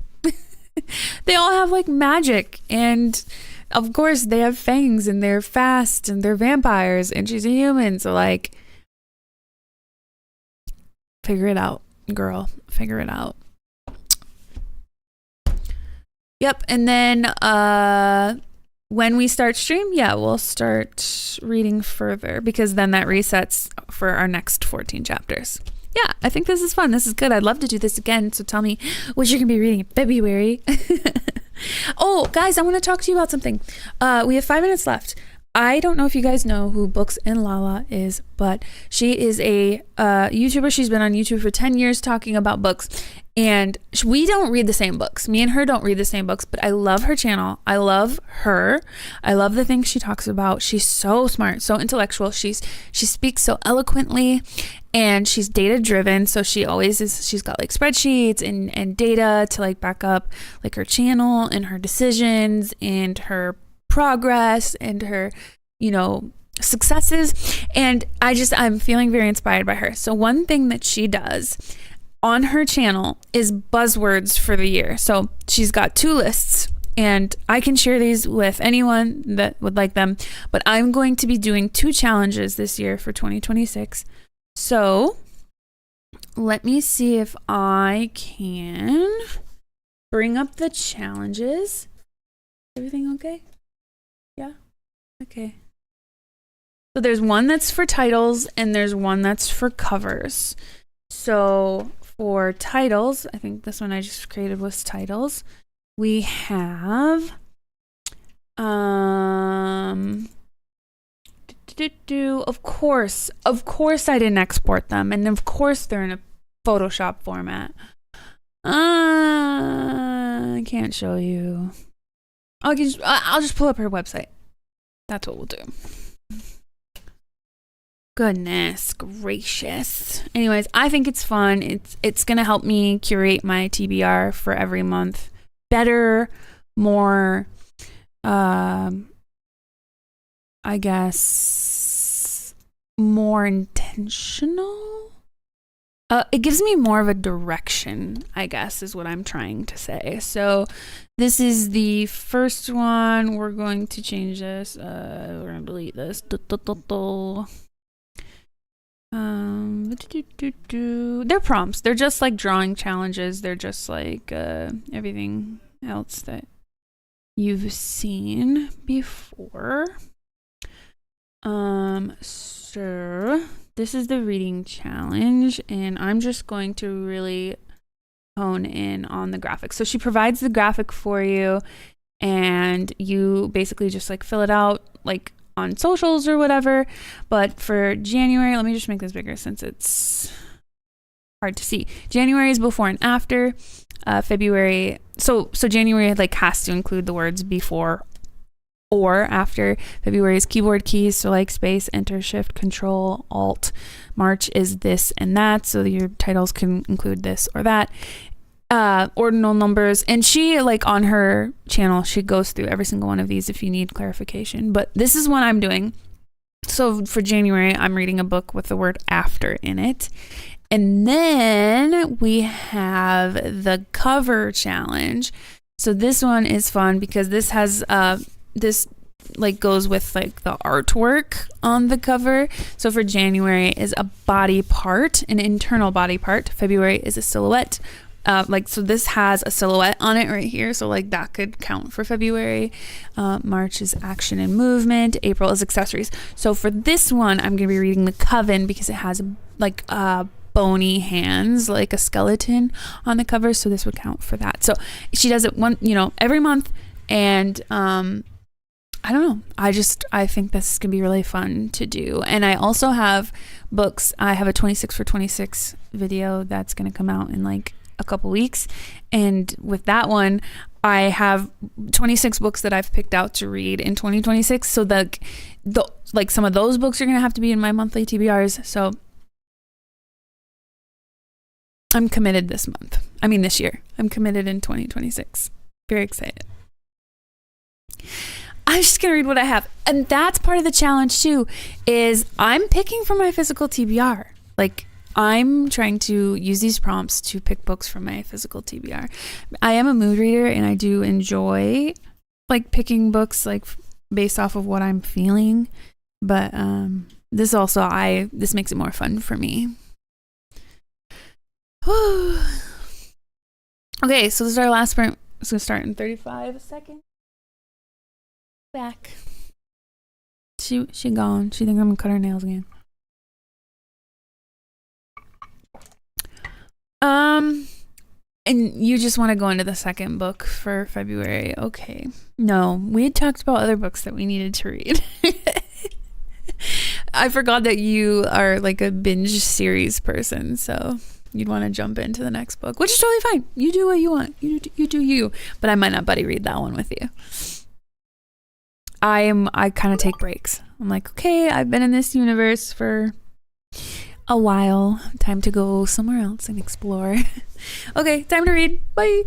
They all have like magic, and of course they have fangs, and they're fast, and they're vampires, and she's a human, so like, figure it out, girl. Figure it out. Yep. And then when we start stream, yeah, we'll start reading further, because then that resets for our next 14 chapters. Yeah, I think this is fun. This is good. I'd love to do this again. So tell me what you're going to be reading in February. Oh, guys, I want to talk to you about something. We have 5 minutes left. I don't know if you guys know who Books and Lala is, but she is a YouTuber. She's been on YouTube for 10 years talking about books, and we don't read the same books. Me and her don't read the same books, but I love her channel. I love her. I love the things she talks about. She's so smart, so intellectual. She speaks so eloquently, and she's data driven. So she always is. She's got like spreadsheets and data to like back up like her channel and her decisions and her progress and her, successes. And I'm feeling very inspired by her. So one thing that she does on her channel is buzzwords for the year. So she's got 2 lists, and I can share these with anyone that would like them, but I'm going to be doing 2 challenges this year for 2026. So let me see if I can bring up the challenges. Everything okay? Yeah. Okay. So there's one that's for titles, and there's one that's for covers. So for titles, I think this one I just created was titles. We have of course I didn't export them, and of course they're in a Photoshop format. I can't show you. I'll just pull up her website. That's what we'll do. Goodness gracious. Anyways, I think it's fun. It's gonna help me curate my TBR for every month better, more, I guess, more intentional. It gives me more of a direction, I guess, is what I'm trying to say. So this is the first one. We're going to change this. We're going to delete this. They're prompts. They're just like drawing challenges. They're just like everything else that you've seen before. So this is the reading challenge, and I'm just going to really hone in on the graphic. So she provides the graphic for you, and you basically just like fill it out like on socials or whatever. But for January, let me just make this bigger since it's hard to see. January is before and after. February, so January like has to include the words before or after. February is keyboard keys, so like space, enter, shift, control, alt. March is this and that, so your titles can include this or that. Ordinal numbers, and she like on her channel she goes through every single one of these if you need clarification, but this is what I'm doing. So for January, I'm reading a book with the word after in it. And then we have the cover challenge. So this one is fun because this has this like goes with like the artwork on the cover. So for January is a body part, an internal body part. February is a silhouette. So this has a silhouette on it right here, so like that could count for February. March is action and movement. April is accessories. So for this one, I'm gonna be reading the coven because it has like bony hands, like a skeleton on the cover, so this would count for that. So she does it every month, and I don't know. I think this can be really fun to do. And I also have books. I have a 26 for 26 video that's going to come out in like a couple weeks. And with that one, I have 26 books that I've picked out to read in 2026. So that like some of those books are going to have to be in my monthly TBRs. So I'm committed this year. I'm committed in 2026. Very excited. I'm just going to read what I have. And that's part of the challenge too, is I'm picking from my physical TBR. Like, I'm trying to use these prompts to pick books from my physical TBR. I am a mood reader and I do enjoy like picking books like based off of what I'm feeling. But this makes it more fun for me. Okay, so this is our last sprint. It's going to start in 35 seconds. Back. She gone. She thinks I'm gonna cut her nails again. And you just want to go into the second book for February. Okay. No, we had talked about other books that we needed to read. I forgot that you are like a binge series person, so you'd want to jump into the next book, which is totally fine. You do what you want. You do you. But I might not buddy read that one with you. I kind of take breaks. I'm like, okay, I've been in this universe for a while. Time to go somewhere else and explore. Okay, time to read. Bye.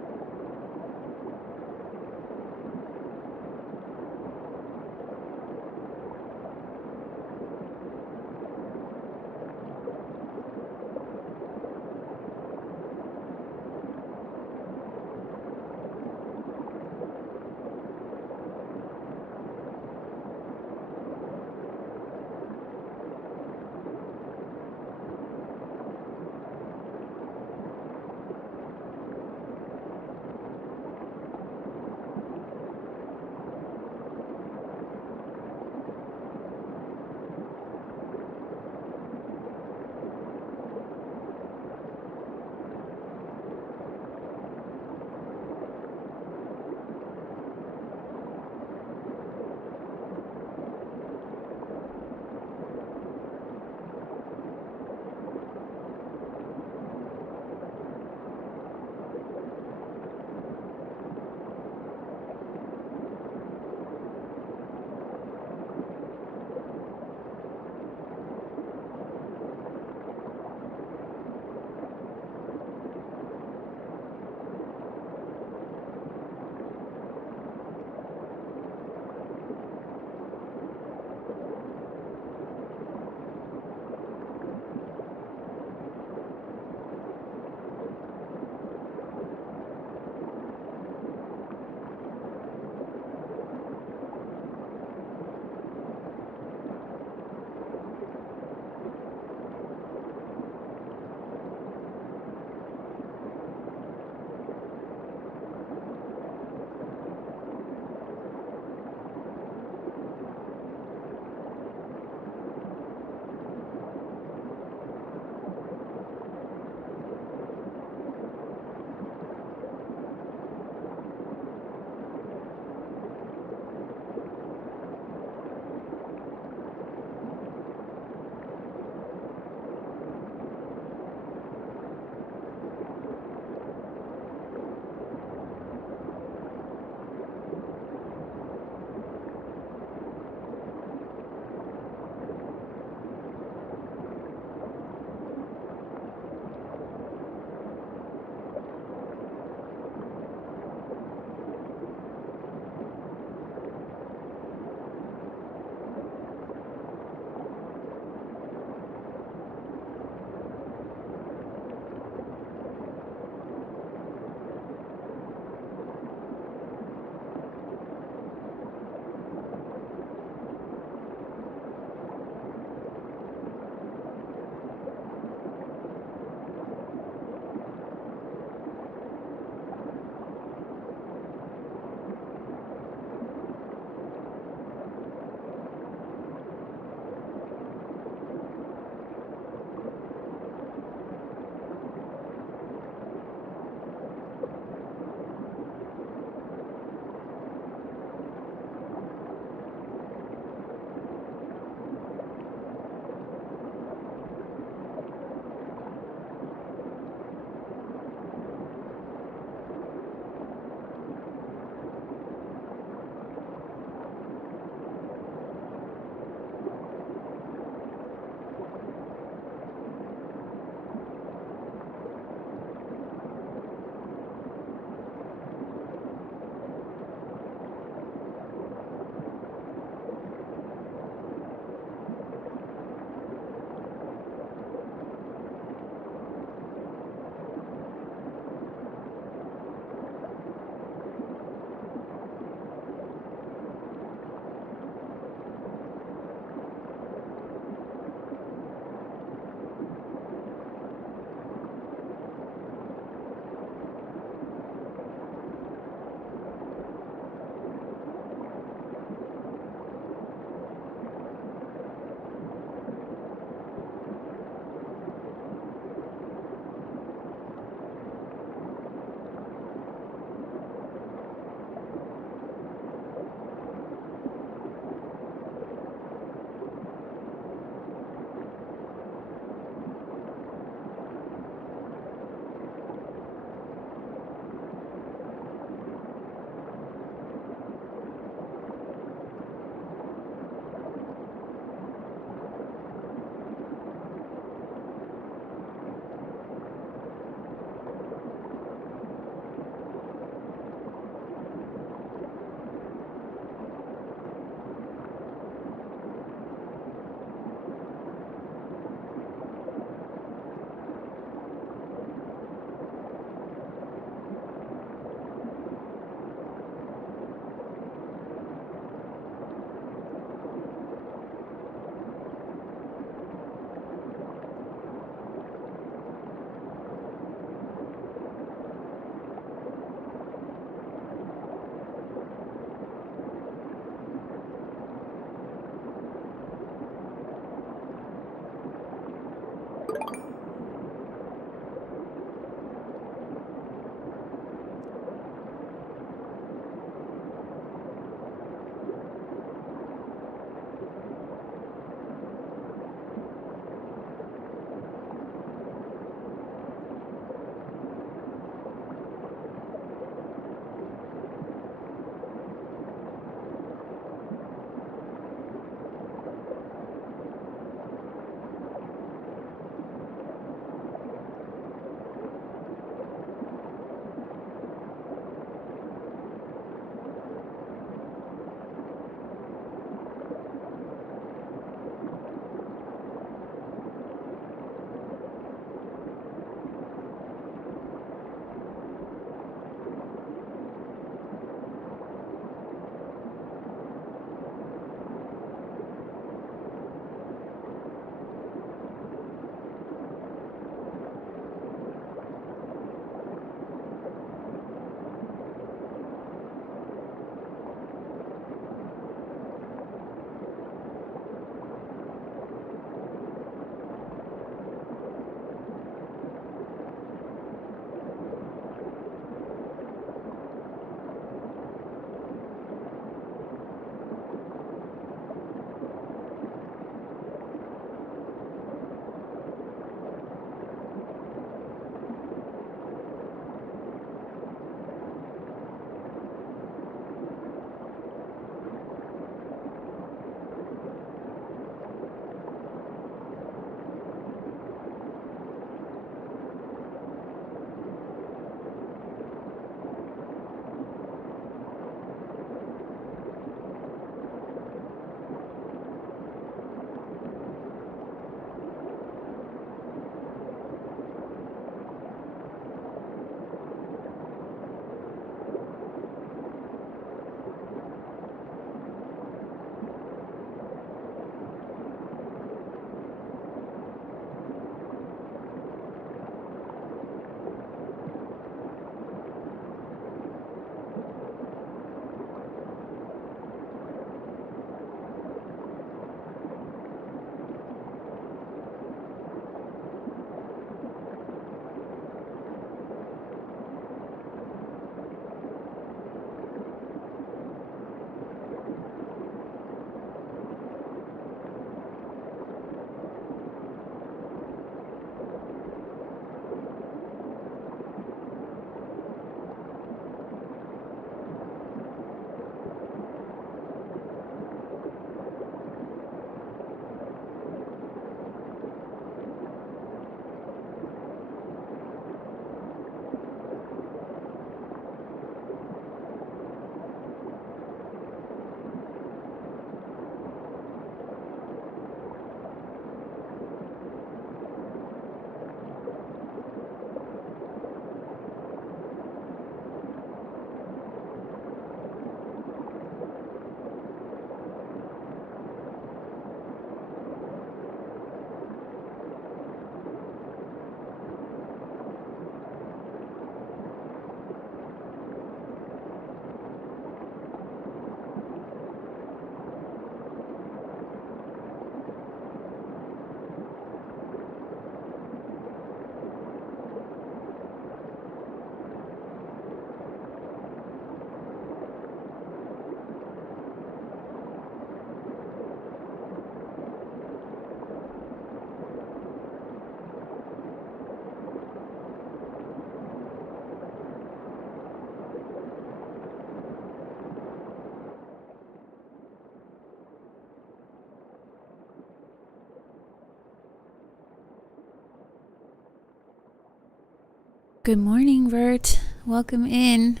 Good morning, Vert. Welcome in.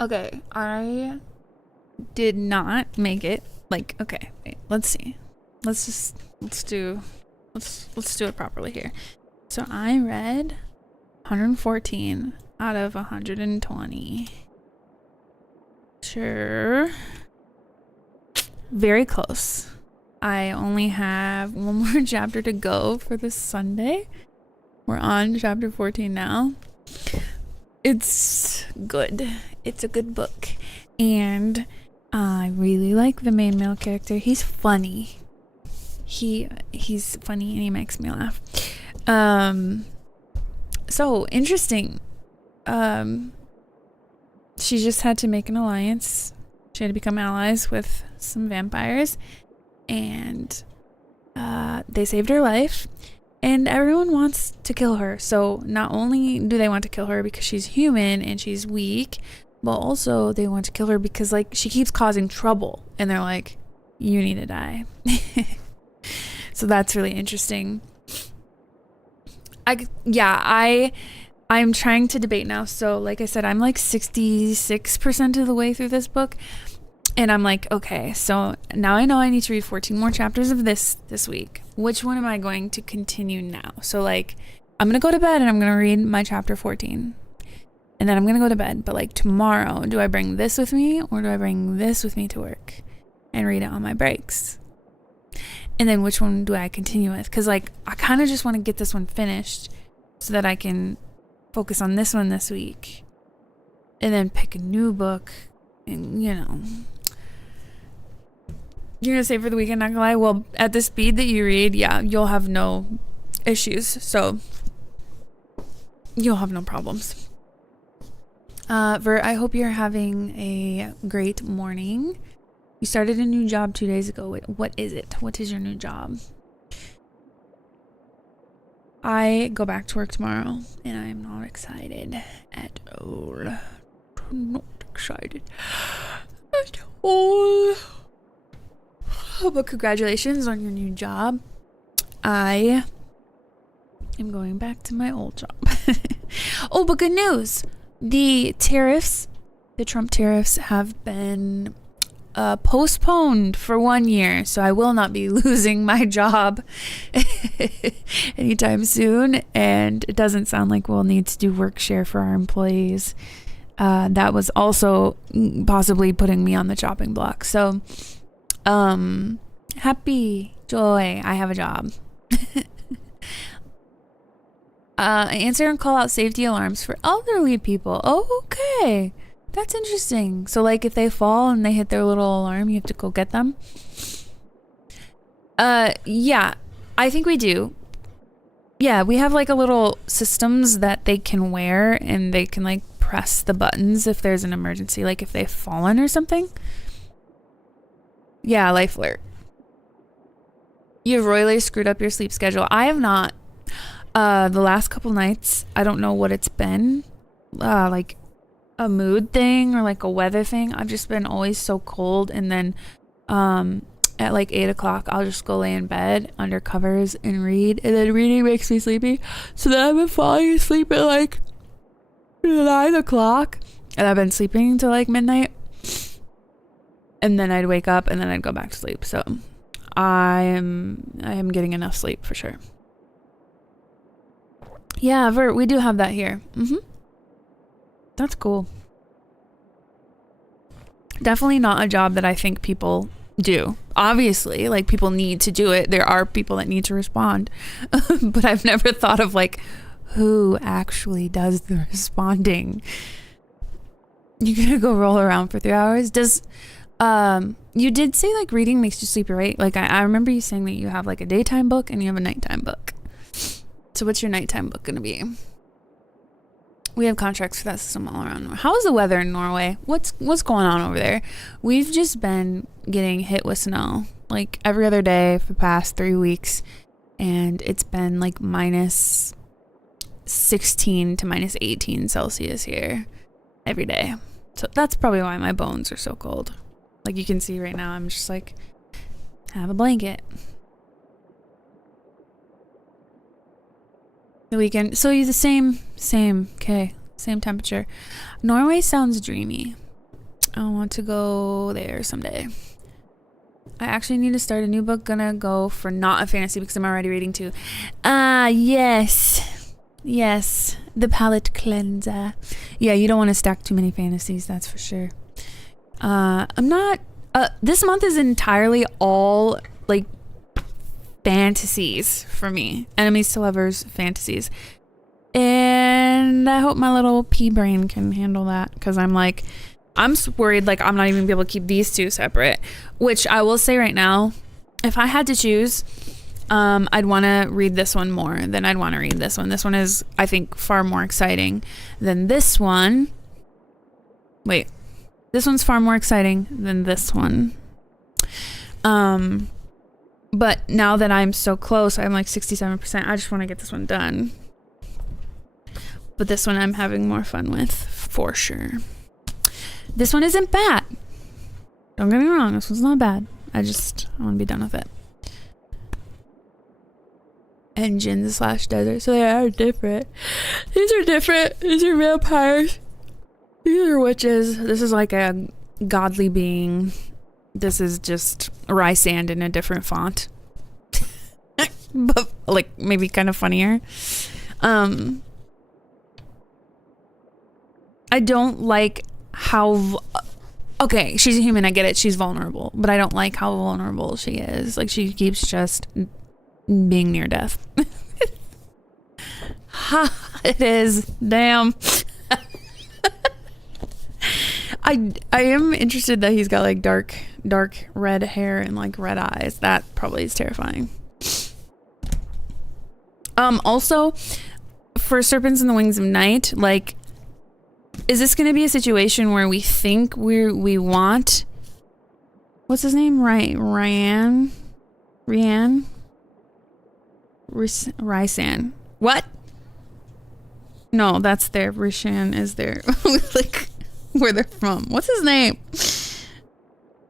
Okay, I did not make it. Like, okay, wait, let's see. Let's do it properly here. So I read 114 out of 120. Sure. Very close. I only have one more chapter to go for this Sunday. We're on chapter 14 now. It's good. It's a good book. And I really like the main male character. He's funny. He's funny and he makes me laugh. So interesting. She just had to make an alliance. She had to become allies with some vampires, and they saved her life, and everyone wants to kill her. So not only do they want to kill her because she's human and she's weak, but also they want to kill her because like she keeps causing trouble, and they're like, you need to die. So that's really interesting. I'm trying to debate now. So like I said, I'm like 66% of the way through this book. And I'm like, okay, so now I know I need to read 14 more chapters of this week. Which one am I going to continue now? So like, I'm going to go to bed and I'm going to read my chapter 14. And then I'm going to go to bed. But like tomorrow, do I bring this with me or do I bring this with me to work and read it on my breaks? And then which one do I continue with? Because like, I kind of just want to get this one finished so that I can focus on this one this week. And then pick a new book and, you know. You're gonna say for the weekend, not gonna lie. Well, at the speed that you read, yeah, you'll have no issues. So you'll have no problems. Vert, I hope you're having a great morning. You started a new job 2 days ago. Wait, what is it? What is your new job? I go back to work tomorrow, and I'm not excited at all. Not excited at all. Oh, but congratulations on your new job. I am going back to my old job. Oh, but good news. The tariffs, the Trump tariffs have been postponed for 1 year. So I will not be losing my job anytime soon. And it doesn't sound like we'll need to do work share for our employees. That was also possibly putting me on the chopping block. So happy joy, I have a job. Answer and call out safety alarms for elderly people. Oh, okay, that's interesting. So like if they fall and they hit their little alarm, you have to go get them. Yeah, I think we do. Yeah, we have like a little systems that they can wear and they can like press the buttons if there's an emergency, like if they've fallen or something. Yeah, life alert. You've royally screwed up your sleep schedule. I have not. The last couple nights, I don't know what it's been. Like a mood thing or like a weather thing. I've just been always so cold. And then at like 8 o'clock, I'll just go lay in bed under covers and read. And then reading makes me sleepy. So then I've been falling asleep at like 9 o'clock. And I've been sleeping until like midnight. And then I'd wake up and then I'd go back to sleep. So I am getting enough sleep for sure. Yeah, Vert, we do have that here. That's cool. Definitely not a job that I think people do. Obviously, like people need to do it. There are people that need to respond. But I've never thought of like who actually does the responding. You're gonna go roll around for 3 hours? You did say like reading makes you sleepy, right? Like I remember you saying that you have like a daytime book and you have a nighttime book. So what's your nighttime book gonna be? We have contracts for that system all around. How is the weather in Norway? What's going on over there? We've just been getting hit with snow like every other day for the past 3 weeks, and it's been like minus 16 to minus 18 Celsius here every day. So that's probably why my bones are so cold. Like you can see right now, I'm just like, have a blanket. The weekend. So you the same. Okay. Same temperature. Norway sounds dreamy. I want to go there someday. I actually need to start a new book. Gonna go for not a fantasy because I'm already reading two. Yes. Yes. The palate cleanser. Yeah, you don't want to stack too many fantasies, that's for sure. I'm not... this month is entirely all, like, fantasies for me. Enemies to lovers fantasies. And I hope my little pea brain can handle that because I'm like... I'm worried like I'm not even gonna be able to keep these two separate, which I will say right now, if I had to choose, I'd want to read this one more than I'd want to read this one. This one is, I think, far more exciting than this one. Wait, this one's far more exciting than this one. But now that I'm so close, I'm like 67%. I just want to get this one done. But this one I'm having more fun with, for sure. This one isn't bad. Don't get me wrong, this one's not bad. I want to be done with it. Engines / desert, so they are different. These are different. These are vampires. These are witches. This is like a godly being. This is just Rysand in a different font. But like maybe kind of funnier. I don't like how okay, she's a human, I get it, she's vulnerable, but I don't like how vulnerable she is. Like she keeps just being near death. Ha, it is. Damn. I am interested that he's got like dark red hair and like red eyes. That probably is terrifying. Also for Serpents in the Wings of Night, like, is this going to be a situation where we think we want, what's his name? Ryan? Rysand. What? No, that's their, Rishan is their, like, where they're from. What's his name?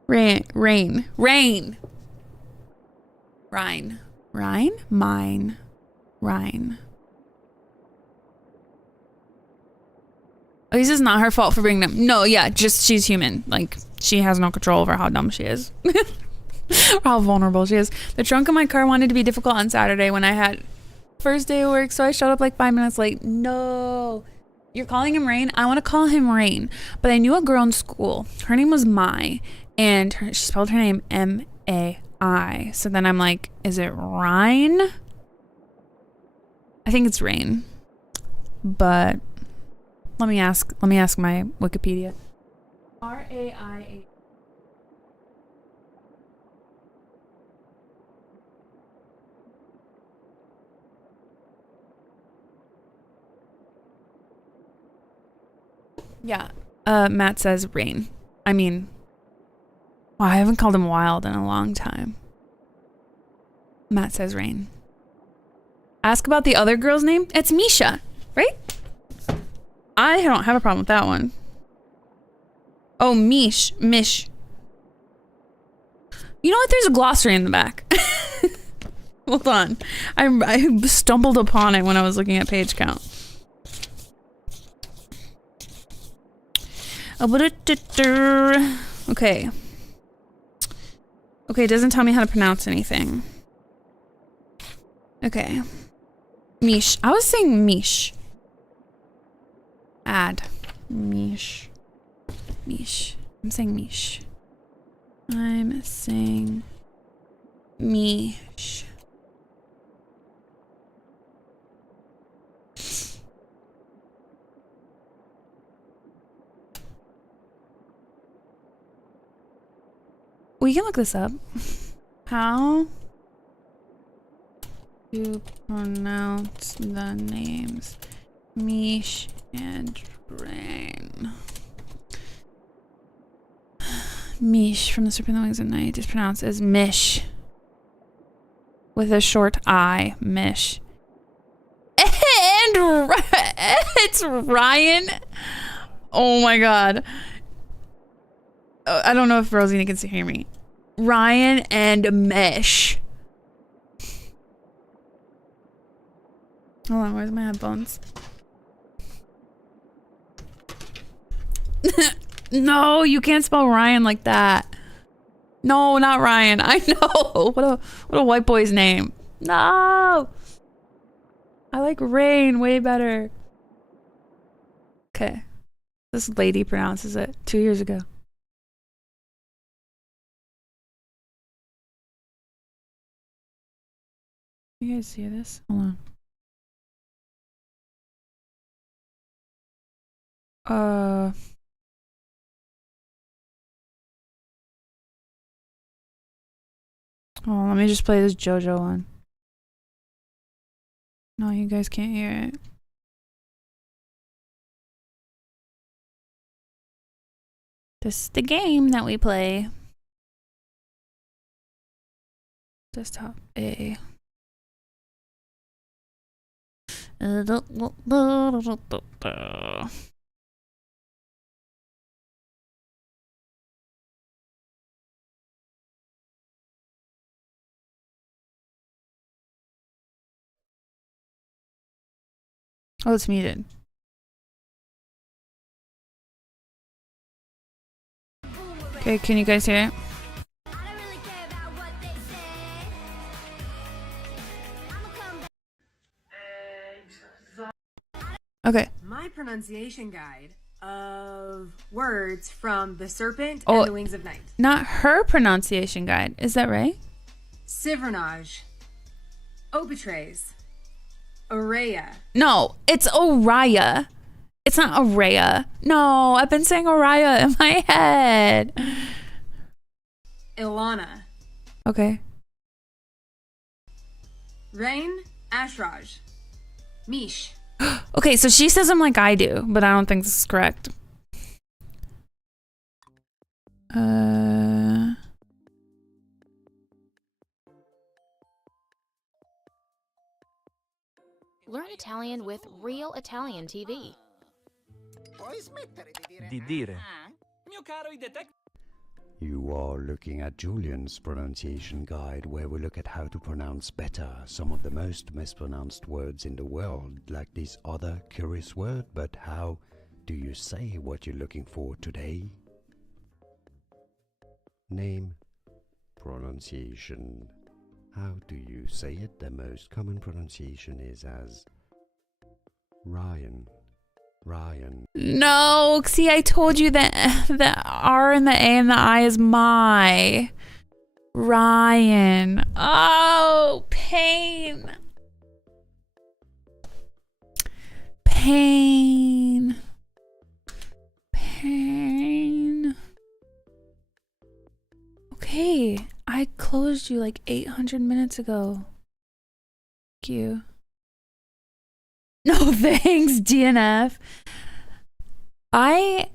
Rain. Oh, this is not her fault for bringing them. No, yeah, just she's human. Like, she has no control over how dumb she is. Or how vulnerable she is. The trunk of my car wanted to be difficult on Saturday when I had first day of work, so I showed up like 5 minutes late. No. You're calling him Rain? I want to call him Rain. But I knew a girl in school. Her name was Mai. And she spelled her name M-A-I. So then I'm like, is it Ryan? I think it's Rain. But... Let me ask my Wikipedia. R-A-I-A. Yeah. Matt says Rain. I mean, wow, I haven't called him Wild in a long time. Matt says Rain. Ask about the other girl's name. It's Misha, right? I don't have a problem with that one. Oh, Mish. You know what? There's a glossary in the back. Hold on. I stumbled upon it when I was looking at page count. Okay. Okay, it doesn't tell me how to pronounce anything. Okay. Mish. I was saying Mish. Add. Mish. I'm saying Mish. We can look this up. How to pronounce the names Mish and Rain. Mish from the Serpent in the Wings of Night is pronounced as Mish. With a short I. Mish. And it's Ryan. Oh my god. I don't know if Rosina can hear me. Ryan and Mish. Hold on, where's my headphones? No, you can't spell Ryan like that. No, not Ryan. I know. What a white boy's name. No. I like Rain way better. Okay. This lady pronounces it 2 years ago. You guys see this? Hold on. Oh, let me just play this JoJo one. No, you guys can't hear it. This is the game that we play. Desktop A. Oh, it's muted. Okay, can you guys hear it? Okay. My pronunciation guide of words from the Serpent and the Wings of Night. Not her pronunciation guide. Is that right? Civernage. Obitres. Aurea. No, it's Oriah. It's not Aurea. No, I've been saying Oriah in my head. Ilana. Okay. Rain. Ashraj. Mish. Okay, so she says them like I do, but I don't think this is correct. Learn Italian with Real Italian TV. Di dire. You are looking at Julian's pronunciation guide, where we look at how to pronounce better some of the most mispronounced words in the world, like this other curious word. But how do you say what you're looking for today? Name, pronunciation. How do you say it? The most common pronunciation is as Ryan. Ryan. No, see, I told you that the R and the A and the I is my. Ryan. Oh, pain. Pain. Pain. Okay, I closed you like 800 minutes ago. Thank you. No thanks, DNF. I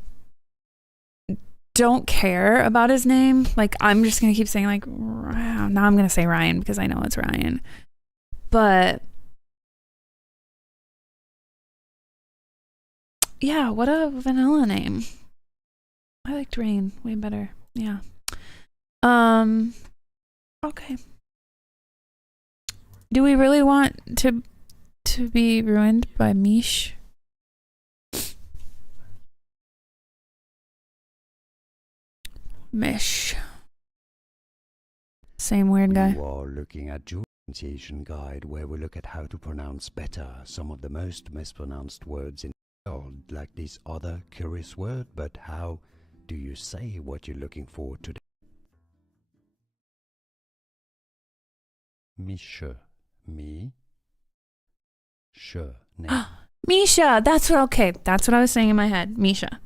don't care about his name. Like, I'm just gonna keep saying like, now I'm gonna say Ryan because I know it's Ryan. But yeah, what a vanilla name. I liked Rain way better. Yeah. Okay. Do we really want to be ruined by Mish? Mish. Same weird guy. You are looking at Julian's pronunciation guide, where we look at how to pronounce better some of the most mispronounced words in the world, like this other curious word. But how do you say what you're looking for today? Misha. Me. Sure. Misha. That's what I was saying in my head. Misha.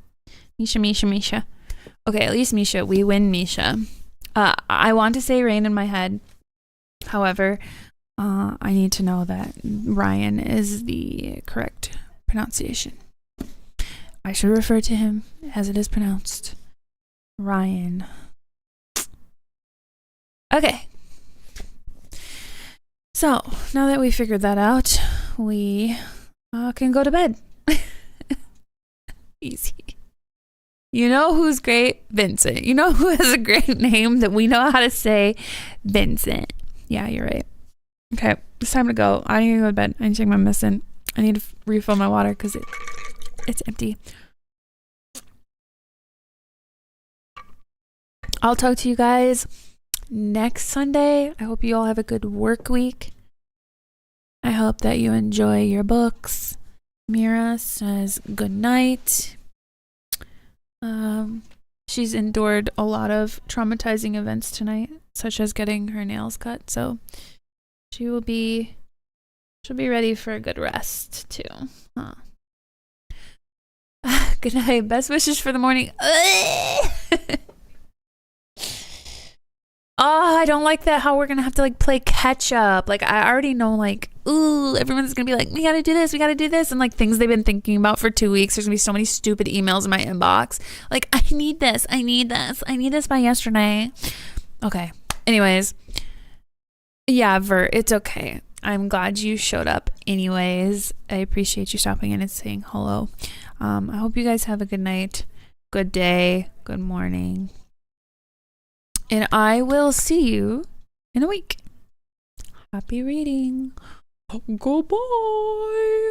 Misha. Okay, at least Misha. We win Misha. I want to say Rain in my head. However, I need to know that Ryan is the correct pronunciation. I should refer to him as it is pronounced. Ryan. Okay. So, now that we figured that out, we can go to bed. Easy. You know who's great? Vincent. You know who has a great name that we know how to say? Vincent. Yeah, you're right. Okay. it's time to go. I need to go to bed. I need to take my medicine. I need to refill my water because it's empty. I'll talk to you guys next Sunday. I hope you all have a good work week. I hope that you enjoy your books. Mira says good night. She's endured a lot of traumatizing events tonight, such as getting her nails cut, so she'll be ready for a good rest too. Good night. Best wishes for the morning. Oh, I don't like that how we're gonna have to like play catch up. Like I already know like, ooh, everyone's gonna be like, we gotta do this, and like things they've been thinking about for 2 weeks. There's gonna be so many stupid emails in my inbox. Like, I need this by yesterday. Okay. Anyways. Yeah, Vert, it's okay. I'm glad you showed up anyways. I appreciate you stopping in and saying hello. I hope you guys have a good night, good day, good morning. And I will see you in a week. Happy reading. Goodbye.